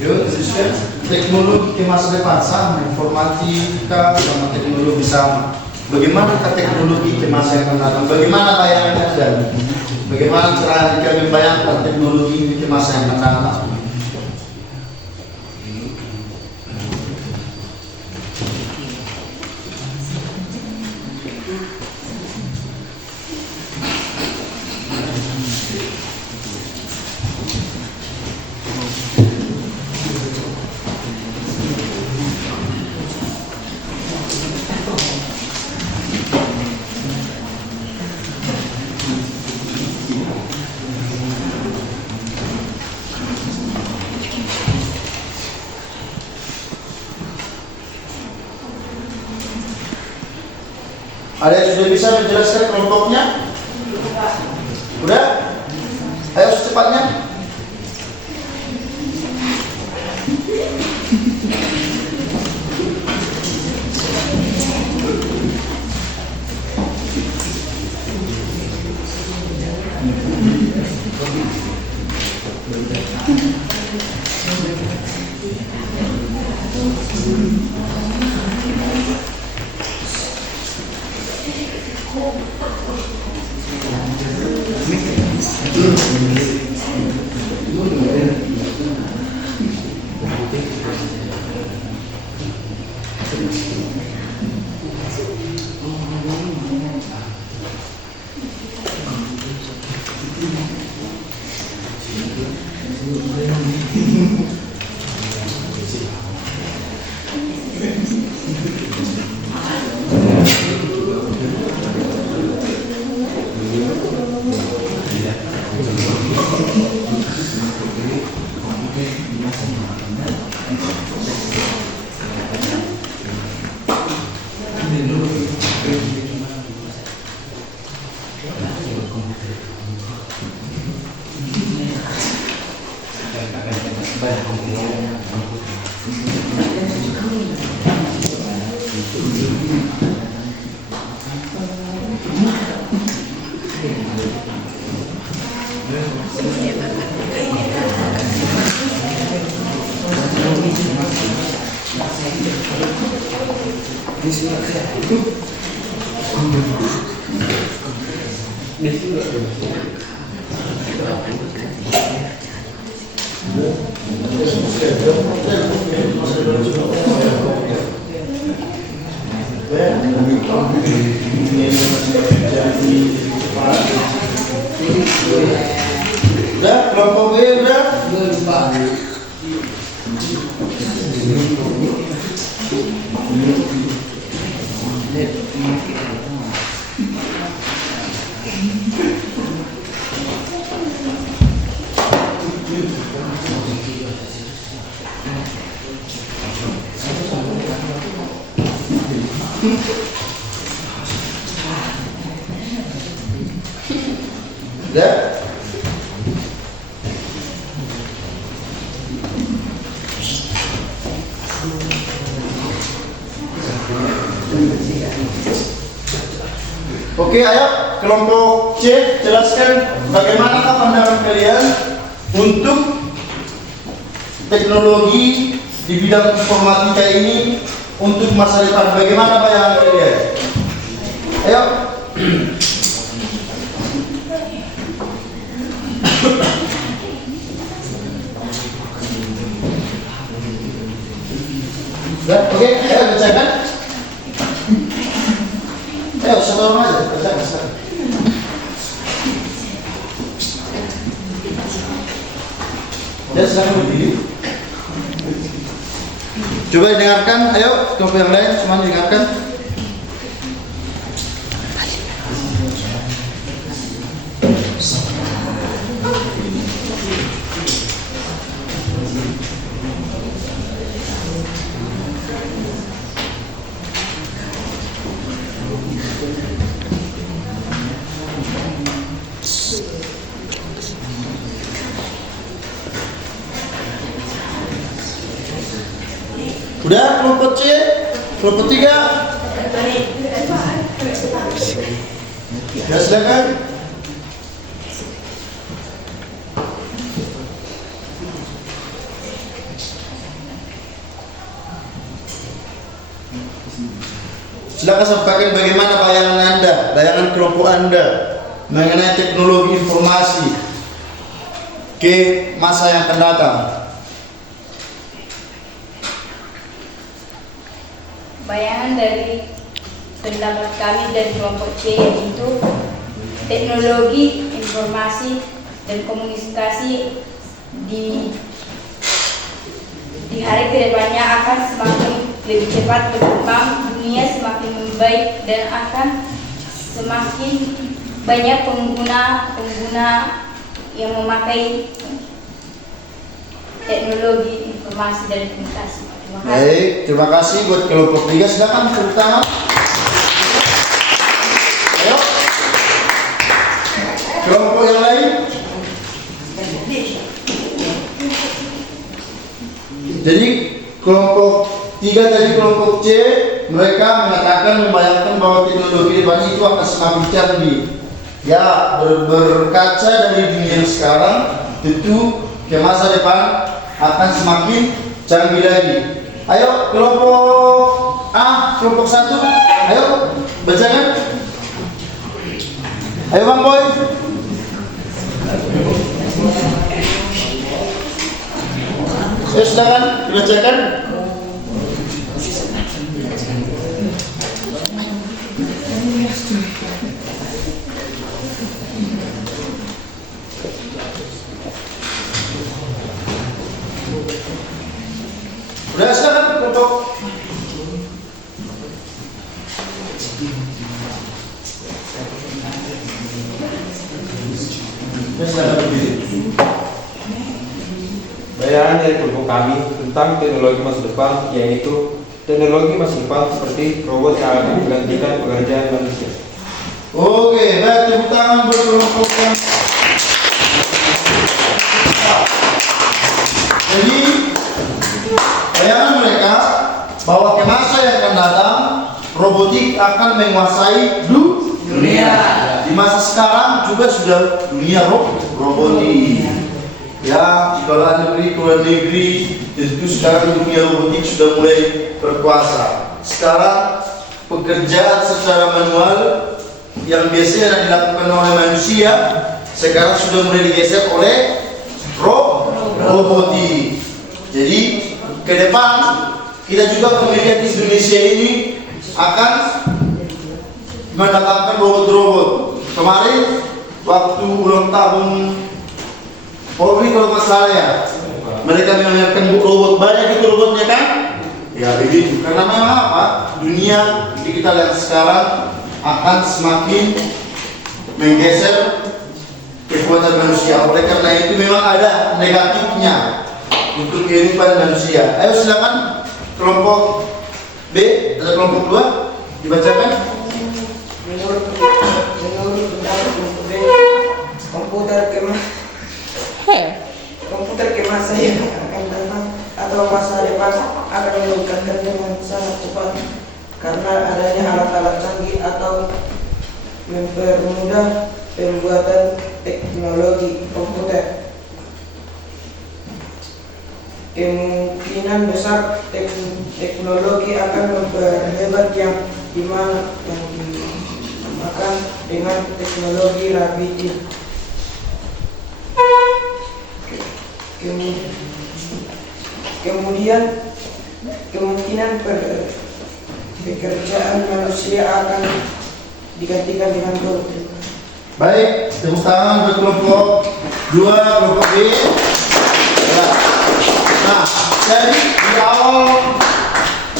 Yuk, tuliskan teknologi ke masa depan sama, informatika sama teknologi sama. Bagaimana teknologi ke masa yang akan datang? Bagaimana bayangan Anda? Bagaimana cara kita membayangkan teknologi ini ke masa yang akan datang? Ada yang sudah bisa menjelaskan kelompoknya? Udah? Ayo secepatnya. Udah, kelompok B udah. Udah. Oke, ayo kelompok C jelaskan bagaimana pandangan kalian untuk teknologi di bidang informatika ini untuk masa depan. Bagaimana bayangan kalian? Ayo. Oke, ayo bacakan. Ayo, satu orang aja, bacakan. Ya, silakan berdiri. Coba dengarkan, ayo kelompok yang lain semuanya dengarkan. Udah, kelompok C, kelompok 3. Ya, silakan. Silakan sampaikan bagaimana bayangan Anda, bayangan kelompok Anda mengenai teknologi informasi ke masa yang akan datang. Bayangan dari pendapat kami dari kelompok C yaitu teknologi informasi dan komunikasi di hari kedepannya akan semakin lebih cepat berkembang, dunia semakin membaik dan akan semakin banyak pengguna yang memakai teknologi informasi dan komunikasi. Baik, terima kasih buat kelompok 3. Silakan tepuk tangan. Ayo. Kelompok yang lain. Jadi kelompok 3 tadi, kelompok C, mereka mengatakan, membayangkan bahwa teknologi depan itu akan semakin canggih. Ya, berkaca dari dunia sekarang, tentu ke masa depan akan semakin canggih lagi. Ayo kelompok A, kelompok 1, ayo bacakan. Ayo Bang Boy. Ayo silakan dibacakan. Udah silakan kelompok. Udah silakan berdiri. Bayangan dari kelompok kami tentang teknologi masa depan, yaitu teknologi masa depan seperti robot yang akan menggantikan pekerjaan manusia. Oke, baik, tepuk tangan buat kelompok yang. Jadi bayangan mereka bahwa ke masa yang akan datang robotik akan menguasai dunia. Di masa sekarang juga sudah dunia robotik. Ya, di luar negeri tentu sekarang dunia robotik sudah mulai berkuasa. Sekarang pekerjaan secara manual yang biasanya dilakukan oleh manusia sekarang sudah mulai digeser oleh robotik. Jadi ke depan kita juga melihat Indonesia ini akan mendatangkan robot-robot. Kemarin waktu ulang tahun Polri kalau nggak salah ya, mereka menyiapkan robot, banyak itu robotnya kan? Ya begitu. Karena memang apa? Dunia di kita lihat sekarang akan semakin menggeser kekuatan manusia. Oleh karena itu memang ada negatifnya untuk kehidupan manusia. Ayo silakan kelompok B atau kelompok 2 dibacakan. Menurut pendapat kelompok B, komputer ke masa yang akan datang atau masa depan akan meningkatkan dengan sangat cepat karena adanya alat-alat canggih atau mempermudah pembuatan teknologi komputer. Kemungkinan besar teknologi akan memperhebat yang dinamakan dengan teknologi rapid. Kemudian kemungkinan pekerjaan manusia akan digantikan dengan robot. Baik, tepuk tangan untuk kelompok 2, kelompok B. Ya. Nah, jadi di awal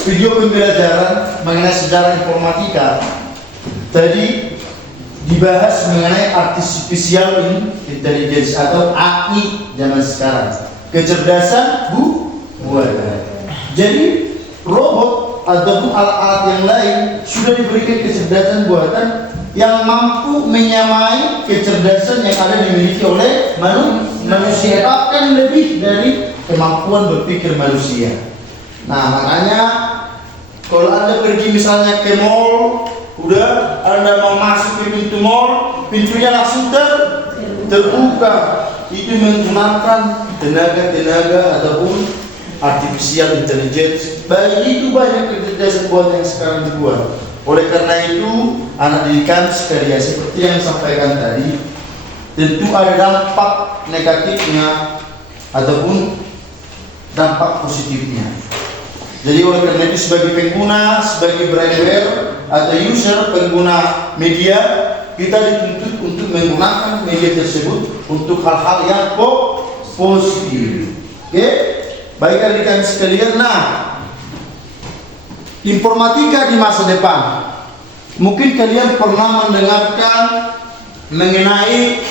video pembelajaran mengenai sejarah informatika tadi dibahas mengenai artificial intelligence atau AI zaman sekarang, kecerdasan buatan. Jadi robot ataupun alat-alat yang lain sudah diberikan kecerdasan buatan yang mampu menyamai kecerdasan yang ada dimiliki oleh manusia, bahkan lebih dari kemampuan berpikir manusia. Nah, makanya kalau Anda pergi misalnya ke mall, udah Anda mau masuk ke pintu mall, pintunya langsung terbuka. Itu menggunakan tenaga ataupun artificial intelligence. Baik itu banyak kecerdasan buatan yang sekarang dibuat. Oleh karena itu, anak didikan sekalian seperti yang disampaikan tadi, tentu ada dampak negatifnya ataupun dampak positifnya. Jadi oleh karena itu sebagai pengguna, sebagai brainware atau user pengguna media, kita dituntut untuk menggunakan media tersebut untuk hal-hal yang positif. Oke? Baik rekan sekalian, nah, informatika di masa depan. Mungkin kalian pernah mendengarkan mengenai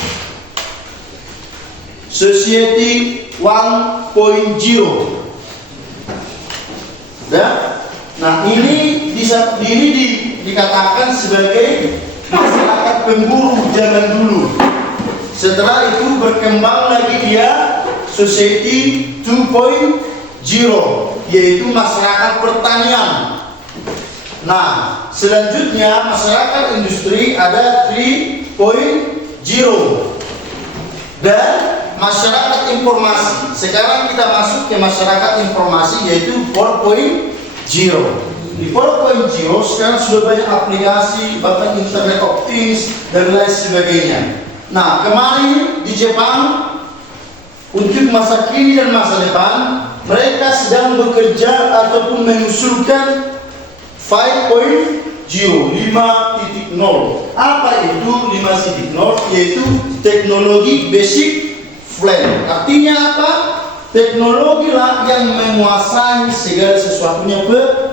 Society 1.0. Ya? Nah, ini dikatakan sebagai masyarakat pemburu zaman dulu. Setelah itu berkembang lagi dia Society 2.0, yaitu masyarakat pertanian. Nah, selanjutnya masyarakat industri ada 3.0 dan masyarakat informasi. Sekarang kita masuk ke masyarakat informasi, yaitu 4.0. Di 4.0 sekarang sudah banyak aplikasi, bahkan Internet of Things dan lain sebagainya. Nah, kemarin di Jepang untuk masa kini dan masa depan, mereka sedang bekerja ataupun mengusulkan 5.0. Apa itu 5.0? Yaitu teknologi basic flat. Artinya apa? Teknologi lah yang menguasai segala sesuatunya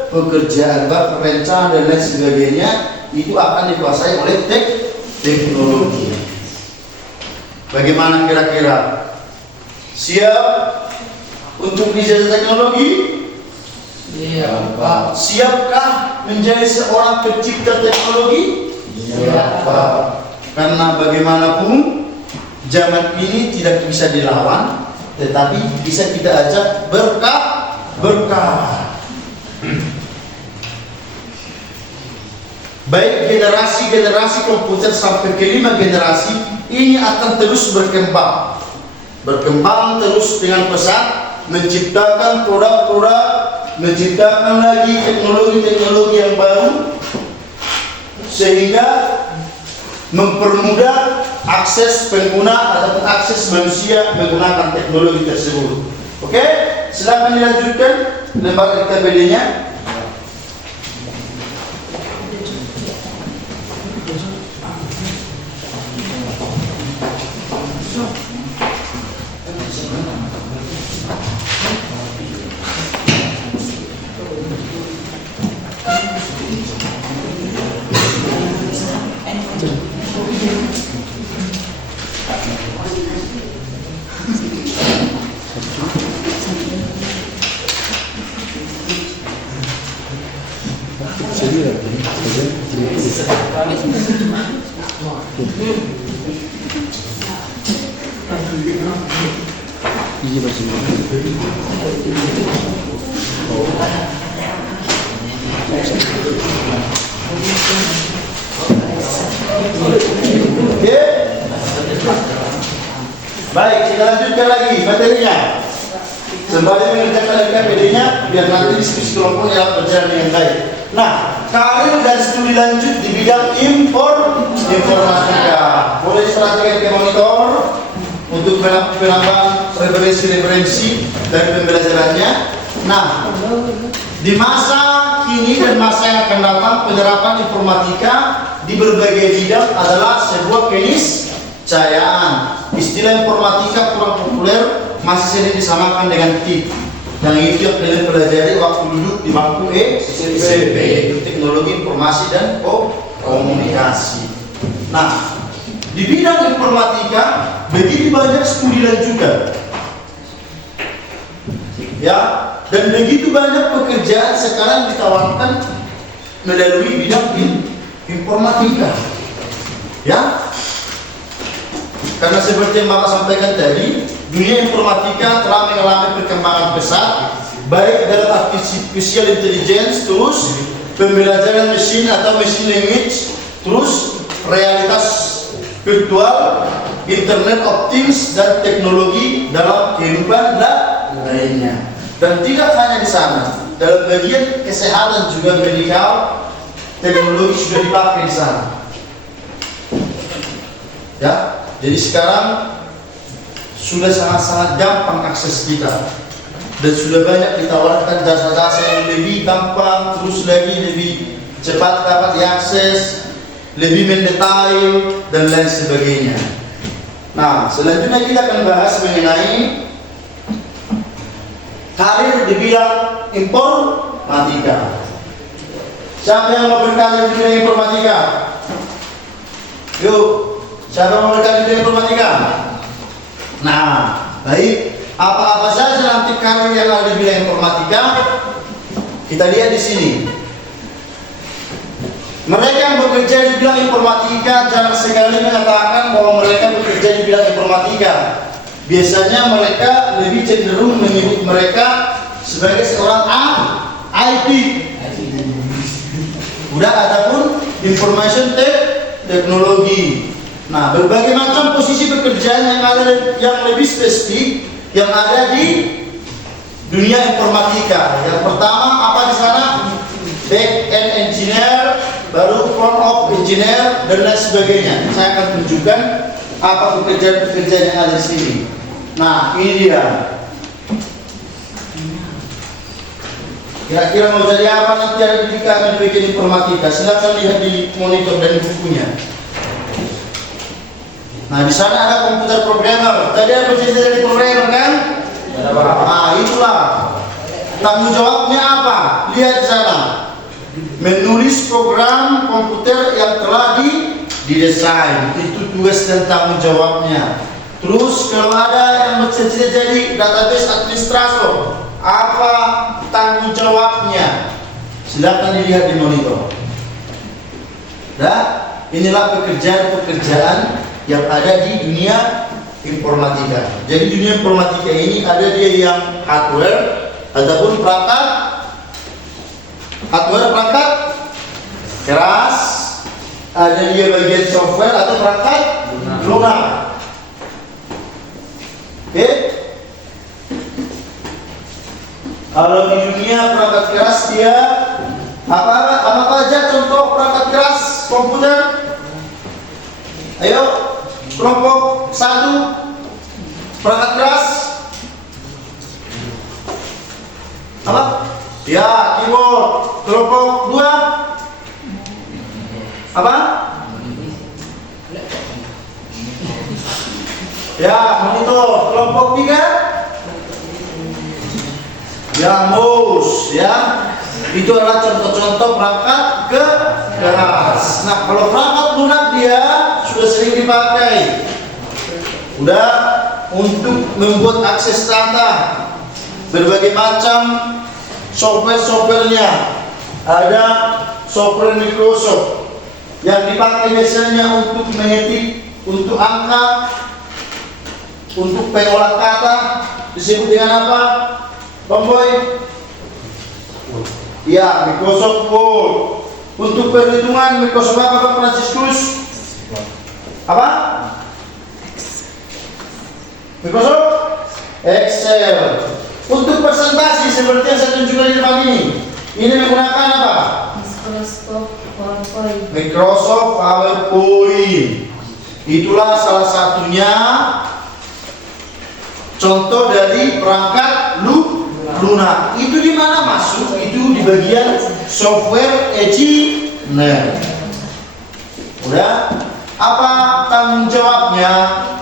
pekerjaan, perencanaan dan lain sebagainya, itu akan dikuasai oleh teknologi. Bagaimana kira-kira? Siap untuk dijajah teknologi? Iya, Pak. Siapkah menjadi seorang pencipta teknologi? Iya, Pak. Karena bagaimanapun zaman ini tidak bisa dilawan, tetapi bisa kita ajak berkah. Baik generasi komputer sampai ke 5 generasi ini akan terus berkembang terus dengan pesat, menciptakan produk-produk, menciptakan lagi teknologi-teknologi yang baru, sehingga mempermudah akses pengguna ataupun akses manusia menggunakan teknologi tersebut. Oke, silakan dilanjutkan lembar KTBD-nya. Oke. Baik, kita lanjutkan lagi materinya. Sembari mengerjakan LKPD-nya, biar nanti diskusi kelompok yang berjalan dengan baik. Nah, karir dan studi lanjut di bidang informatika. Boleh diperhatikan ke monitor untuk penambahan referensi dari pembelajarannya. Nah, di masa kini dan masa yang akan datang, penerapan informatika di berbagai bidang adalah sebuah keniscayaan. Istilah informatika kurang populer, masih sering disamakan dengan TIP. Yang itu yang kalian pelajari waktu duduk di bangku SMP, yaitu teknologi informasi dan komunikasi. Nah, di bidang informatika begitu banyak studi lanjutan, ya, dan begitu banyak pekerjaan sekarang ditawarkan melalui bidang informatika, ya. Karena seperti yang Bapak sampaikan tadi, dunia informatika telah mengalami perkembangan pesat, baik dalam artificial intelligence, terus pembelajaran mesin atau machine language, terus realitas virtual, Internet of Things, dan teknologi dalam kehidupan lainnya. Dan tidak hanya di sana, dalam bagian kesehatan juga medikal, teknologi sudah dipakai di sana. Ya, jadi sekarang sudah sangat-sangat gampang akses kita, dan sudah banyak ditawarkan jasa-jasa yang lebih gampang, terus lagi lebih cepat dapat diakses, lebih mendetail dan lain sebagainya. Nah, selanjutnya kita akan bahas mengenai karir di bidang informatika. Siapa yang mau berkarir di bidang informatika? Yuk, siapa yang mau berkarir di bidang informatika? Nah, baik. Apa-apa saja nanti karir yang ada di bidang informatika? Kita lihat di sini. Mereka yang bekerja di bidang informatika jarang sekali mengatakan bahwa mereka bekerja di bidang informatika. Biasanya mereka lebih cenderung menyebut mereka sebagai seorang IT. Udah, adapun information technology. Nah, berbagai macam posisi pekerjaan yang lebih spesifik yang ada di dunia informatika. Yang pertama apa di sana? Back end engineer, baru front of engineer dan lain sebagainya. Saya akan tunjukkan apa pekerjaan-pekerjaan yang ada di sini. Nah, ini dia. Kira-kira mau jadi apa nanti ada di kami bikin informatika? Silakan lihat di monitor dan bukunya. Nah, di sana ada komputer programmer. Tadi ada posisi jadi programmer kan? Nah, itulah tanggung jawabnya apa? Lihat di sana. Menulis program komputer yang telah didesain. Itu tugas dan tanggung jawabnya. Terus kalau ada yang bercita-cita jadi database administrator, apa tanggung jawabnya? Silakan dilihat di monitor. Nah, inilah pekerjaan-pekerjaan yang ada di dunia informatika. Jadi dunia informatika ini ada dia yang hardware ataupun perangkat keras, ada dia bagian software atau perangkat lunak. Oke? Kalau di dunia perangkat keras dia apa aja contoh perangkat keras komputer? Ayo, kelompok 1 perangkat keras apa? Ya, keyboard. Kelompok 2 apa? Ya, monitor. Kelompok 3 ya, mouse. Ya, itu adalah contoh-contoh perangkat keras. Nah, kalau perangkat lunak dia sudah sering dipakai. Udah untuk membuat akses data, berbagai macam software-softwarenya. Ada software Microsoft yang dipakai biasanya untuk mengetik, untuk angka, untuk pengolah kata, disebut dengan apa? Bang Boy? Ya, Microsoft Word. Untuk perhitungan Microsoft apa Pak Franciscus? Apa? Microsoft Excel. Untuk presentasi seperti yang saya tunjukkan di depan ini menggunakan apa? Microsoft PowerPoint. Microsoft PowerPoint. Itulah salah satunya contoh dari perangkat lunak. Itu di mana masuk? Itu di bagian software engineer. Udah? Apa tanggung jawabnya?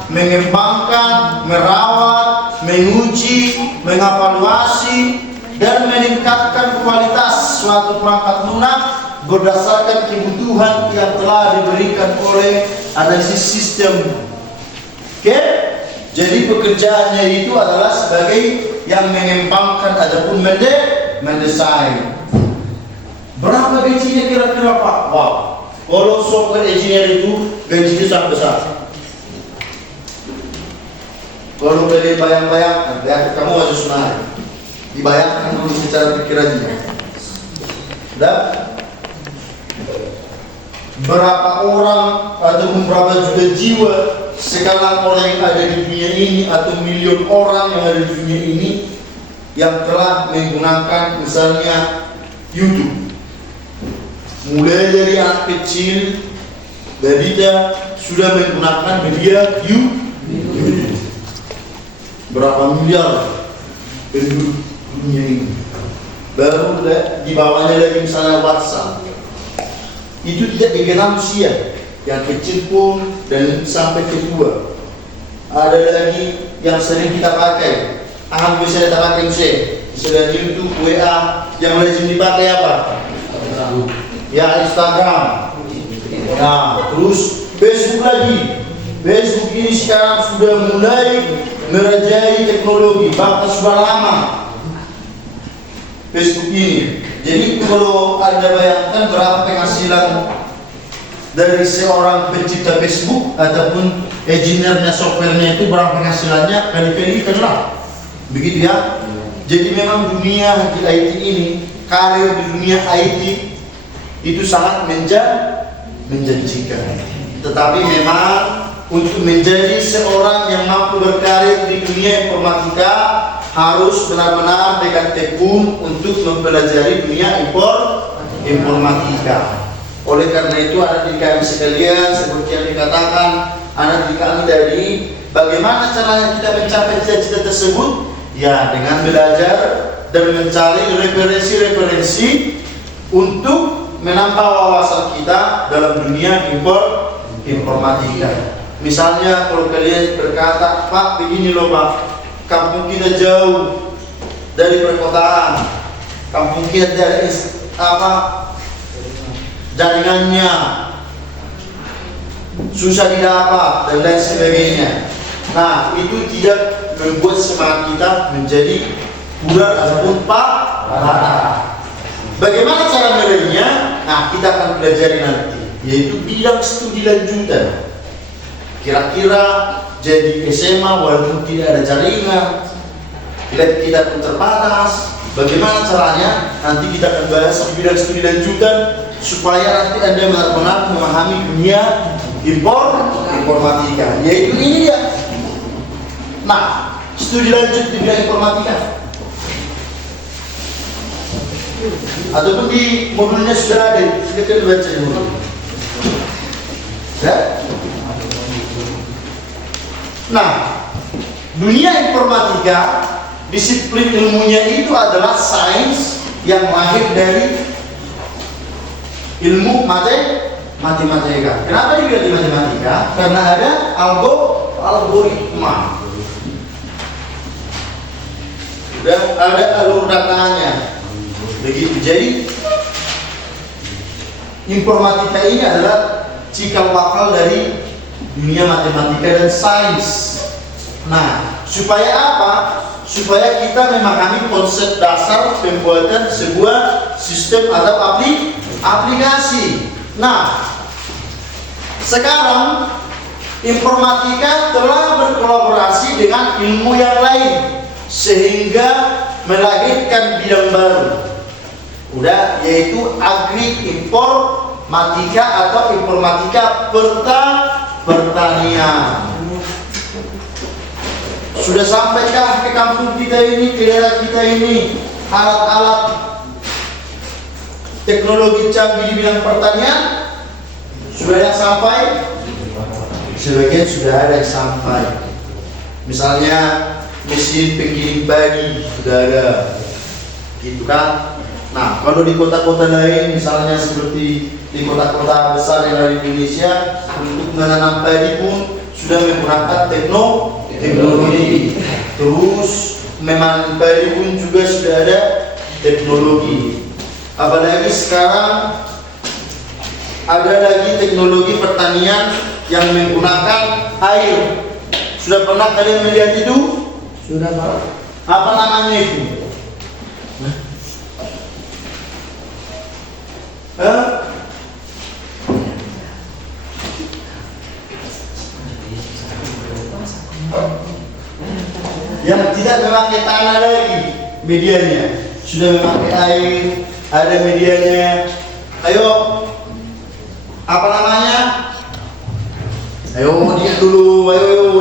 Mengembangkan, merawat, menguji, mengevaluasi, dan meningkatkan kualitas suatu perangkat lunak berdasarkan kebutuhan yang telah diberikan oleh analisis sistem. Oke? Jadi pekerjaannya itu adalah sebagai yang mengembangkan ataupun mendesain. Berapa gajinya kira-kira Pak? Wow. Kalau software engineer itu gajinya sangat besar. Kalau kalian bayang-bayang, ya kamu harus naik. Dibayangkan dulu secara pikirannya. Dan berapa orang atau berapa juta jiwa sekarang orang yang ada di dunia ini atau milion orang yang ada di dunia ini yang telah menggunakan misalnya YouTube. Mulai dari anak kecil, balita sudah menggunakan media YouTube. Berapa miliar penduduk dunia ini. Baru di bawahnya lagi misalnya WhatsApp. Itu tidak dikenal usia, yang kecil pun dan sampai kedua. Ada lagi yang sering kita pakai. Bisa kita pakai misalnya YouTube, WA, yang lazim dipakai apa? Ya, Instagram. Nah, terus Facebook lagi. Facebook ini sekarang sudah mulai merajai teknologi, bahkan sudah lama Facebook ini. Jadi kalau Anda bayangkan berapa penghasilan dari seorang pencipta Facebook ataupun engineer-nya, software-nya itu berapa penghasilannya, kali-kali lah. Begitu ya. Jadi memang dunia di IT ini, karir di dunia IT itu sangat menjanjikan. Tetapi memang untuk menjadi seorang yang mampu berkarir di dunia informatika harus benar-benar dengan tekun untuk mempelajari dunia informatika. Oleh karena itu anak kami sekalian, seperti yang dikatakan anak kami tadi, bagaimana caranya kita mencapai cita-cita tersebut? Ya, dengan belajar dan mencari referensi-referensi untuk menambah wawasan kita dalam dunia informatika. Misalnya kalau kalian berkata, Pak begini loh Pak, kampung kita jauh dari perkotaan, kampung kita dari jaringannya susah didapat dan lain sebagainya. Nah, itu tidak membuat semangat kita menjadi pudar ataupun patah. Bagaimana cara meraihnya? Nah, kita akan pelajari nanti, yaitu bidang studi lanjutan. Kira-kira jadi SMA walaupun tidak ada jaringan, kita pun terbatas. Bagaimana caranya? Nanti kita akan bahas di bidang studi lanjutan supaya nanti Anda benar-benar memahami dunia informatika. Yaitu ini dia. Nah, studi lanjut di bidang informatika ataupun di modulnya sudah ada, kita baca di modul. Ya? Nah, dunia informatika, disiplin ilmunya itu adalah sains yang lahir dari ilmu matematika. Kenapa dibilang matematika? Karena ada algoritma. Dan ada alur datanya. Begitu. Jadi informatika ini adalah cikal bakal dari dunia matematika dan sains. Nah, supaya apa? Supaya kita memahami konsep dasar pembuatan sebuah sistem atau aplikasi. Nah, sekarang informatika telah berkolaborasi dengan ilmu yang lain sehingga melahirkan bidang baru. Udah, yaitu agri-informatika atau informatika pertanian. Sudah sampaikah ke kampung kita ini, ke daerah kita ini, alat-alat teknologi canggih di bidang pertanian? Sudah yang sampai? Sebagian sudah ada yang sampai. Misalnya mesin penggiling padi sudah ada, gitu kan? Nah, kalau di kota-kota lain, misalnya seperti di kota-kota besar yang ada di Indonesia, untuk menanam padi pun sudah menggunakan teknologi. Terus memanen padi pun juga sudah ada teknologi. Apalagi sekarang ada lagi teknologi pertanian yang menggunakan air. Sudah pernah kalian melihat itu? Sudah Pak. Apa namanya itu? Yang tidak memakai tanah lagi medianya, sudah memakai air, ada medianya. Ayo, apa namanya? Ayo dia dulu, ayo.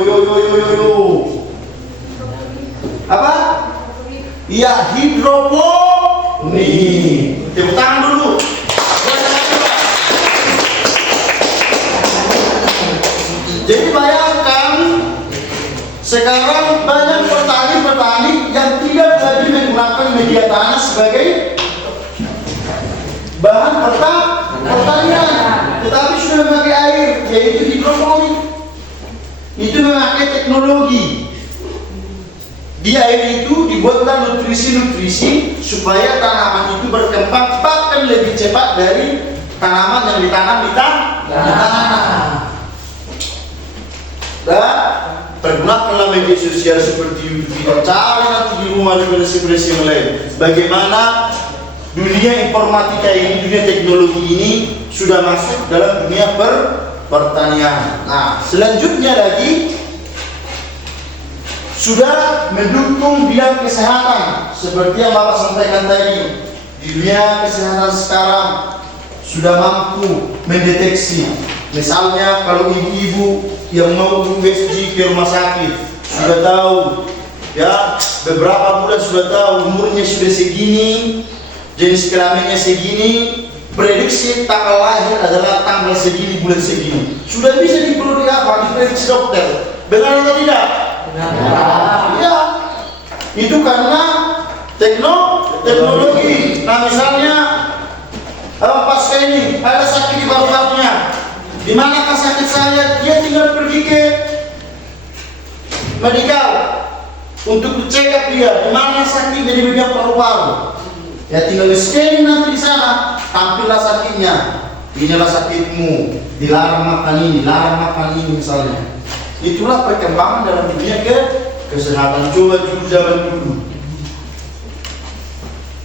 Apa? Iya, hidroponik. Tepuk tangan dulu. Jadi bayangkan sekarang banyak petani-petani yang tidak lagi menggunakan media tanah sebagai bahan pertanian, tetapi sudah memakai air, yaitu hidroponik. Itu memakai teknologi. Di air itu dibuatlah nutrisi-nutrisi supaya tanaman itu berkembang bahkan lebih cepat dari tanaman yang ditanam di tanah. Dan pergunakanlah media sosial seperti YouTube. Cari nanti di rumah referensi yang lain. Bagaimana dunia informatika ini, dunia teknologi ini sudah masuk dalam dunia pertanian. Nah, selanjutnya lagi sudah mendukung bidang kesehatan seperti yang Bapak sampaikan tadi. Di dunia kesehatan sekarang sudah mampu mendeteksi Misalnya kalau ibu-ibu yang mau USG ke rumah sakit sudah tahu, ya beberapa bulan sudah tahu umurnya sudah segini, jenis kelaminnya segini, prediksi tanggal lahir adalah tanggal segini, bulan segini. Sudah bisa diprediksi dokter. Benar atau tidak? Benar. Ya, itu karena teknologi. Nah misalnya pasca ini ada sakit di paru-parunya. Di manakah sakit saya? Dia tinggal pergi ke medikal untuk dicek up dia. Di mana sakitnya di bagian paru-paru? Ya tinggal di scanning nanti di sana, tampillah sakitnya. Inilah sakitmu, dilarang makan ini, dilarang makan ini misalnya. Itulah perkembangan dalam dunia kesehatan. Coba dulu zaman dulu.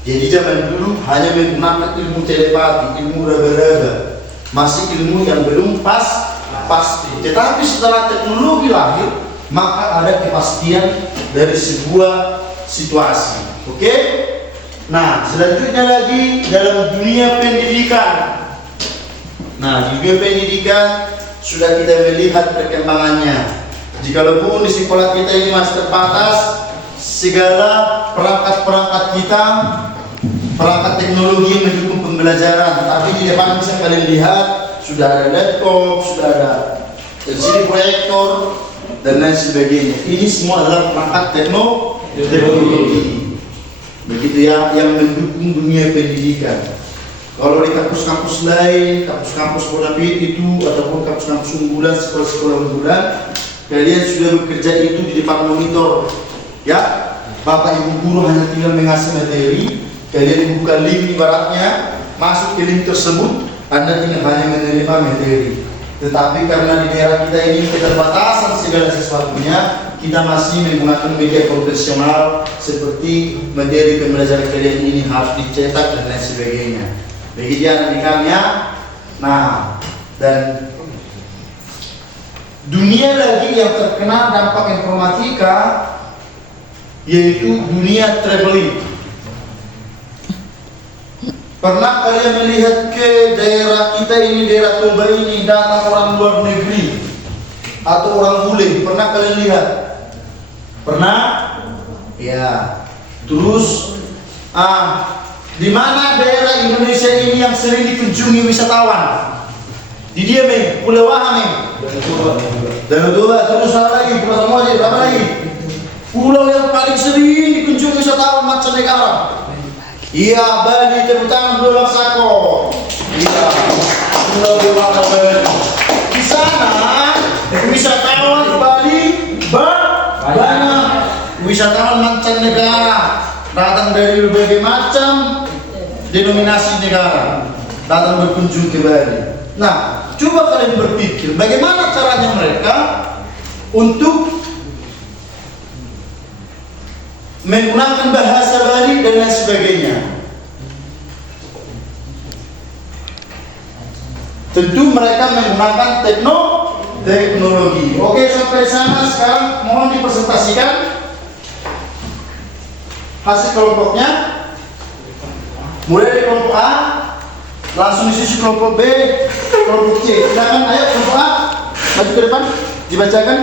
Jadi zaman dulu hanya menggunakan ilmu telepati, ilmu raba-raba, masih ilmu yang belum pasti. Tetapi setelah teknologi lahir, maka ada kepastian dari sebuah situasi. Oke? Nah, selanjutnya lagi dalam dunia pendidikan. Nah, di dunia pendidikan sudah kita melihat perkembangannya. Jikalau di sekolah kita ini masih terbatas, segala perangkat-perangkat kita, perangkat teknologi yang mendukung pembelajaran. Tapi di depan bisa kalian lihat sudah ada laptop, sudah ada LCD proyektor dan lain sebagainya. Ini semua adalah perangkat teknologi. Begitu ya, yang mendukung dunia pendidikan. Kalau di kampus-kampus lain, kampus-kampus Bonafit itu ataupun kampus-kampus unggulan, sekolah-sekolah unggulan, kalian sudah bekerja itu di depan monitor. Ya, Bapak Ibu guru hanya tinggal mengasih materi, kalian buka link ibaratnya, masuk ke link tersebut, Anda tinggal hanya menerima materi. Tetapi karena di daerah kita ini keterbatasan segala sesuatunya, kita masih menggunakan media konvensional seperti materi pembelajaran kalian ini harus dicetak dan lain sebagainya. Begitu ya adik-adiknya. Nah, dan dunia lagi yang terkena dampak informatika yaitu dunia traveling. Pernah kalian melihat ke daerah kita ini, daerah Toba ini, datang orang luar negeri atau orang bule? Pernah kalian lihat? Pernah? Ya. Terus, di mana daerah Indonesia ini yang sering dikunjungi wisatawan? Di dia, Pulau Wahame. Dan Toba, terus apa lagi? Pulau Samosir, apa lagi? Pulau yang paling sering dikunjungi wisatawan mancanegara. Iya, Bali, terutama Pulau Sako. Iya, Pulau Bali. Di sana wisatawan Bali banyak. Wisatawan mancanegara datang dari berbagai macam denominasi negara datang berkunjung ke Bali. Nah, coba kalian berpikir bagaimana caranya mereka untuk menggunakan bahasa Bali dan lain sebagainya. Tentu mereka menggunakan teknologi. Oke, sampai sana sekarang mohon dipresentasikan hasil kelompoknya. Mulai dari kelompok A, langsung disusul kelompok B, kelompok C. Silakan, ayo kelompok A, maju ke depan, dibacakan.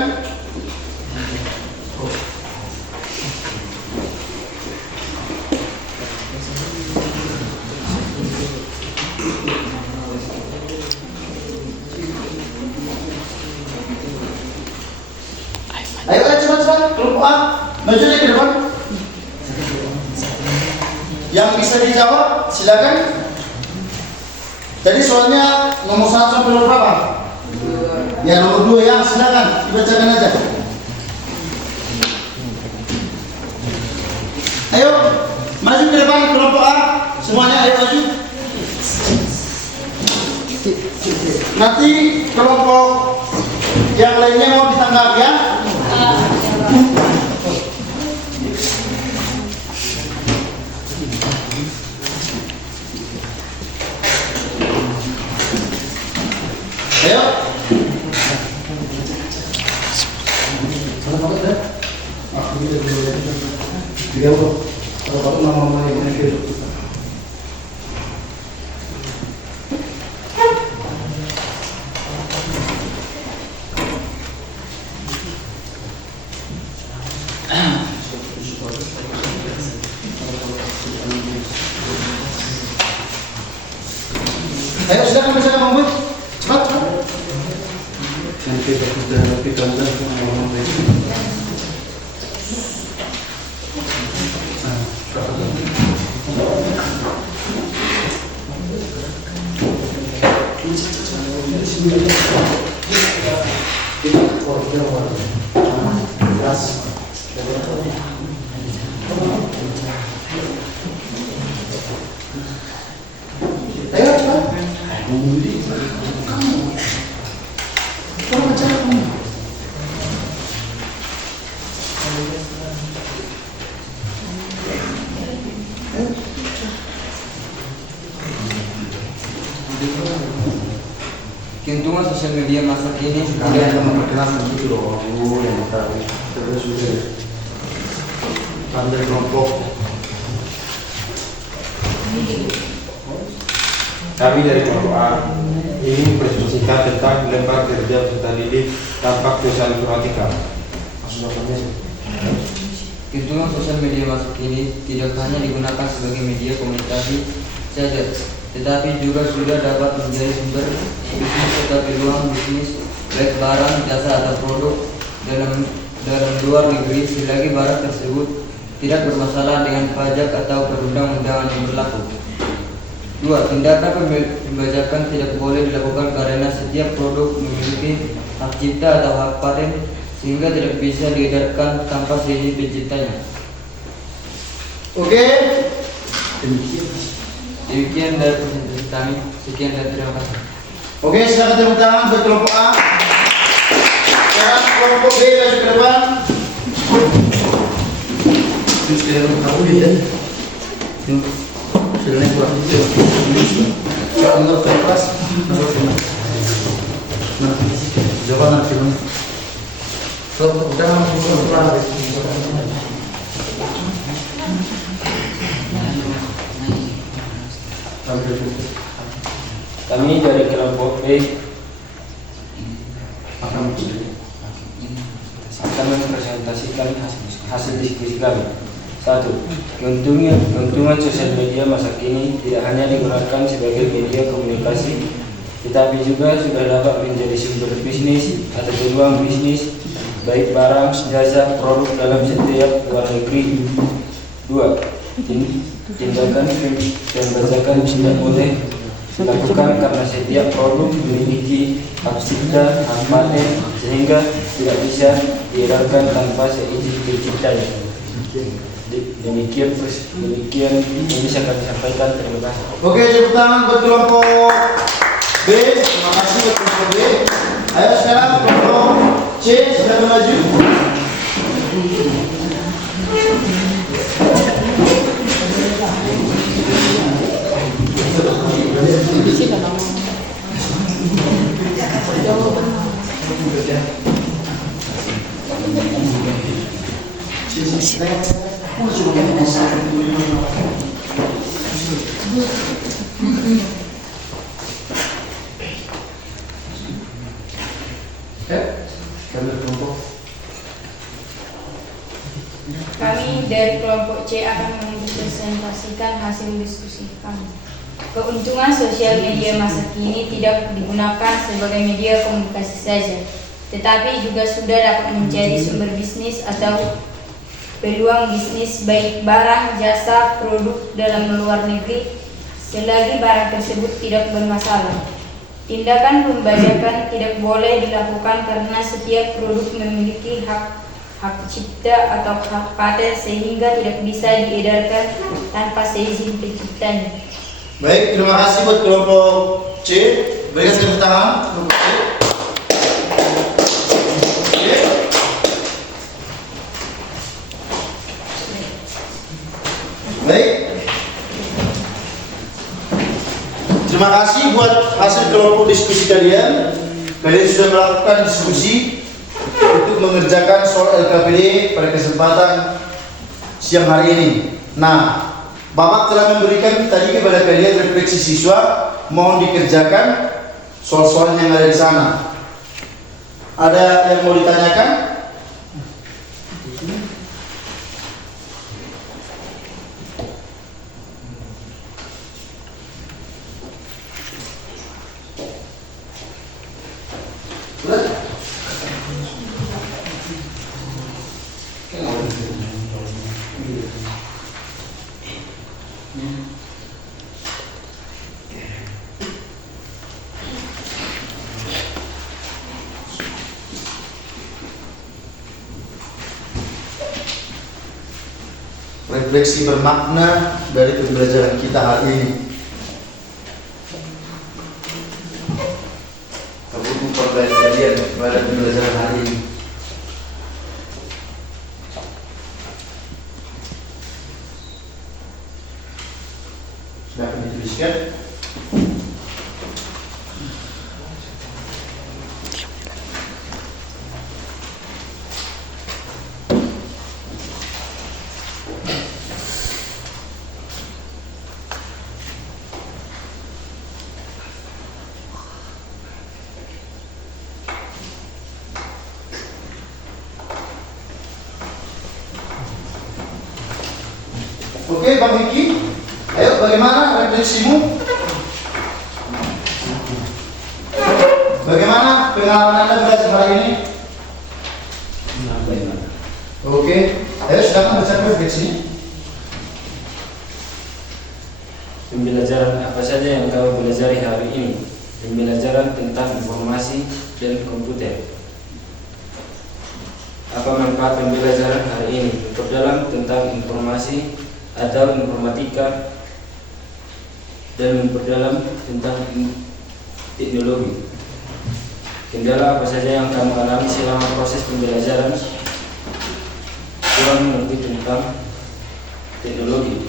Ayo cepat-cepat, kelompok A, maju ke depan. Yang bisa dijawab, silakan. Jadi soalnya nomor 1 sampai nomor berapa? Ya nomor 2 ya, silakan dibacakan aja. Ayo, maju ke depan kelompok A, semuanya ayo maju. Nanti kelompok yang lainnya mau ditangkap ya. Ayo. Ayo silakan bersama Bang Bud. Cepat. Nanti sudah lebih kantor ngomong lagi. Ayo cepat. Keuntungan sosial media masa kini Kalian akan memperkenalkan itu loh, yang tahu. Terus sudah pandai kelompok. Kami dari kelompok A ingin berdiskusikan tentang lembar kerja peserta didik tampak sosial informatika. Keuntungan sosial media masa kini tidak hanya digunakan sebagai media komunikasi saja, tetapi juga sudah dapat menjadi sumber bisnis serta peluang bisnis baik barang, jasa atau produk dalam luar negeri selagi barang tersebut tidak bermasalah dengan pajak atau perundang-undangan yang berlaku. 2. Tindakan pembajakan tidak boleh dilakukan karena setiap produk memiliki hak cipta atau hak paten sehingga tidak bisa diedarkan tanpa seizin penciptanya. Oke. Demikian dari presentasi kami. Sekian dan terima kasih. Oke, silakan tepuk tangan buat kelompok A. Sekarang kelompok B maju ke depan. Terus kita tahu dia. Sudah kurang itu. Kalau untuk kelas, nah, jawaban nanti mana? Udah langsung Kami dari kelompok B akan mempresentasikan hasil diskusi kami. 1. Keuntungan sosial media masa kini tidak hanya digunakan sebagai media komunikasi, tetapi juga sudah dapat menjadi sumber bisnis atau peluang bisnis baik barang, jasa, produk dalam setiap luar negeri. 2. Tindakan pembajakan tidak boleh dilakukan karena setiap produk memiliki hak cipta, hak paten sehingga tidak bisa diedarkan tanpa seizin penciptanya. Demikian yang bisa kami sampaikan. Terima kasih. Oke, tepuk tangan buat kelompok B. Terima kasih buat kelompok B. Ayo sekarang kelompok C sudah maju. Kami dari kelompok C akan mempresentasikan hasil diskusi kami. Keuntungan sosial media masa kini tidak digunakan sebagai media komunikasi saja, tetapi juga sudah dapat menjadi sumber bisnis atau peluang bisnis baik barang, jasa, produk dalam luar negeri selagi barang tersebut tidak bermasalah. Tindakan pembajakan tidak boleh dilakukan karena setiap produk memiliki hak cipta atau hak paten sehingga tidak bisa diedarkan tanpa seizin penciptanya. Baik, terima kasih buat kelompok C. Berikan tepuk tangan kelompok C. Baik. Terima kasih buat hasil kelompok diskusi kalian. Kalian sudah melakukan diskusi untuk mengerjakan soal LKPD pada kesempatan siang hari ini. Nah, Bapak telah memberikan tadi kepada kalian refleksi siswa, mohon dikerjakan soal-soal yang ada di sana. Ada yang mau ditanyakan? Refleksi bermakna dari pembelajaran kita hari ini. Aku perbaiki kalian pada pembelajaran hari ini. Sudah akan dituliskan. Oke, Bang Vicky, ayo bagaimana refleksimu? Bagaimana pengalaman Anda belajar hari ini? Oke, ayo silakan baca refleksinya. Pembelajaran apa saja yang kamu pelajari hari ini? Pembelajaran tentang informasi dan komputer. Apa manfaat pembelajaran hari ini? Memperdalam tentang informasi atau informatika dan memperdalam tentang teknologi. Kendala apa saja yang kamu alami selama proses pembelajaran? Kurang mengerti tentang teknologi.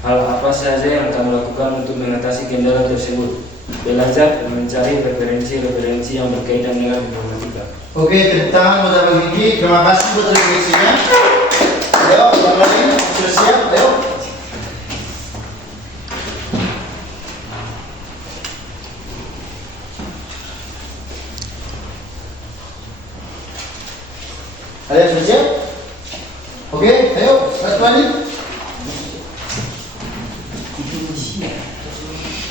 Hal apa saja yang kamu lakukan untuk mengatasi kendala tersebut? Belajar mencari referensi-referensi yang berkaitan dengan informatika. Oke, tepuk tangan buat Bang Vicky. Terima kasih buat refleksinya. Ayo, Bang Lain, sudah siap? Ayo. Kalian sudah siap? Oke, ayo, satu lagi.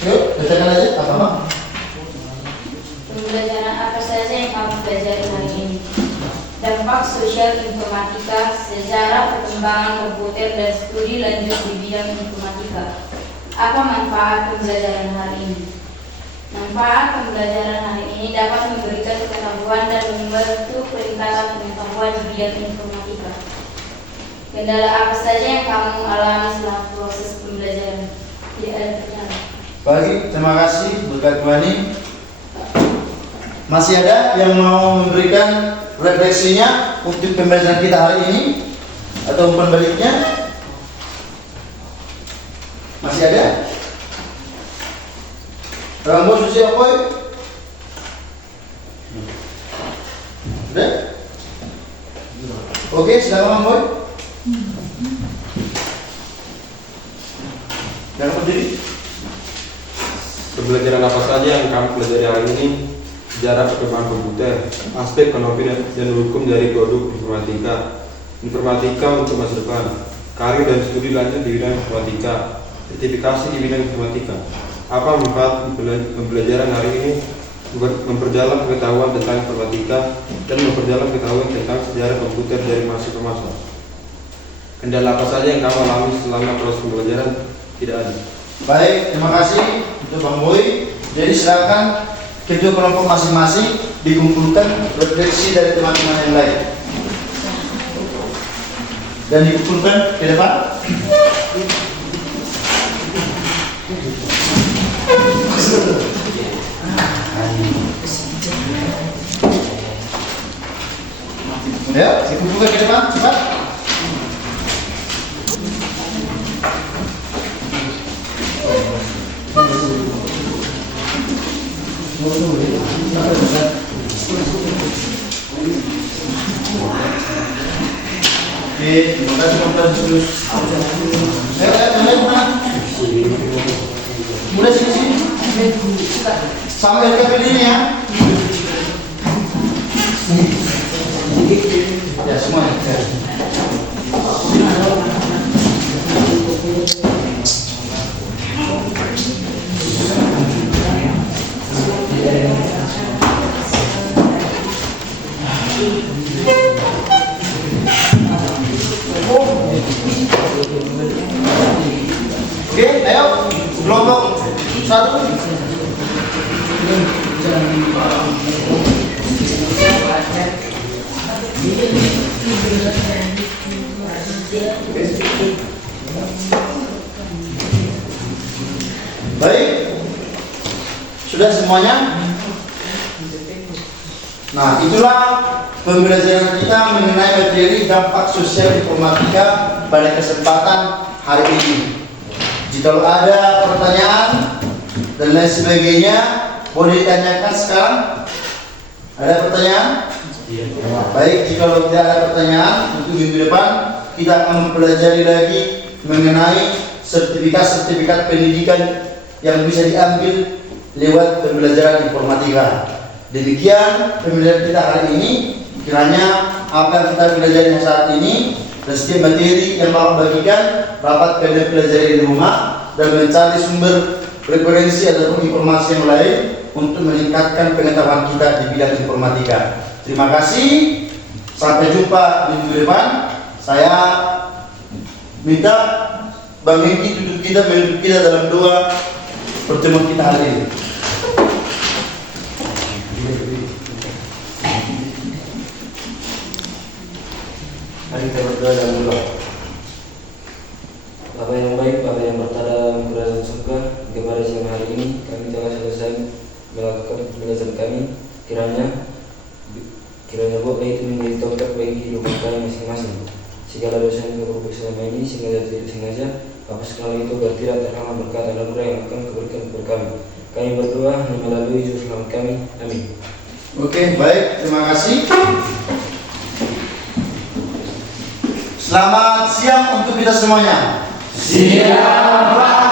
Yuk, bacakan aja apa? Pembelajaran apa saja yang kamu pelajari hari ini? Dampak sosial informatika, sejarah perkembangan komputer dan studi lanjut di bidang informatika. Apa manfaat pembelajaran hari ini? Manfaat pembelajaran hari ini dapat memberikan pengetahuan dan membantu peningkatan pengetahuan di bidang informatika. Kendala apa saja yang kamu alami selama proses pembelajaran? Tidak ada pertanyaan. Baik, terima kasih buat Kak Tuani. Masih ada yang mau memberikan refleksinya untuk pembelajaran kita hari ini atau umpan baliknya? Masih ada? Rambut susi apa? Udah? Oke, silakan Boy. Jangan berdiri. Pembelajaran apa saja yang kamu pelajari hari ini? Sejarah perkembangan komputer, aspek ekonomi dan hukum dari produk informatika, informatika untuk masa depan, karir dan studi lanjut di bidang informatika, sertifikasi di bidang informatika. Apa manfaat pembelajaran hari ini? Memperdalam pengetahuan tentang informatika dan memperdalam pengetahuan tentang sejarah komputer dari masa ke masa. Kendala apa saja yang kamu alami selama proses pembelajaran? Tidak ada. Baik, terima kasih untuk Bang Boy. Jadi silakan ketua kelompok masing-masing dikumpulkan refleksi dari teman-teman yang lain dan dikumpulkan ke depan. Ya, dikumpulkan ke depan, cepat. Oke, terima kasih Bapak Terus. Mudah sini. Sampai ke ini ya. Ya semua. Oke, ayo kelompok 1. Baik, sudah semuanya? Nah, itulah pembelajaran kita mengenai materi dampak sosial informatika pada kesempatan hari ini. Jika ada pertanyaan dan lain sebagainya, boleh ditanyakan sekarang. Ada pertanyaan? Baik, jika tidak ada pertanyaan, untuk minggu depan kita akan mempelajari lagi mengenai sertifikat-sertifikat pendidikan yang bisa diambil lewat pembelajaran informatika. Demikian pembelajaran kita hari ini. Kiranya apa yang kita pelajari saat ini dan setiap materi yang Bapak bagikan dapat kalian pelajari di rumah dan mencari sumber referensi ataupun informasi yang lain untuk meningkatkan pengetahuan kita di bidang informatika. Terima kasih. Sampai jumpa minggu depan. Saya minta Bang Hengki tutup kita dalam doa pertemuan kita hari ini. Mari kita berdoa dan berdoa. Bapa yang baik, Bapa yang bertada dalam kerajaan surga, kepada siang hari ini kami telah selesai melakukan pembelajaran kami. Kiranya Bapak itu menjadi topik bagi kehidupan kami masing-masing. Segala dosa yang kami perbuat selama ini, sengaja tidak sengaja, apa segala itu bertirak terhama berkat anugerah yang akan kuberikan kepada kami. Kami berdoa melalui Juru Selamat kami. Amin. Oke, baik, terima kasih. Selamat siang untuk kita semuanya. Siang.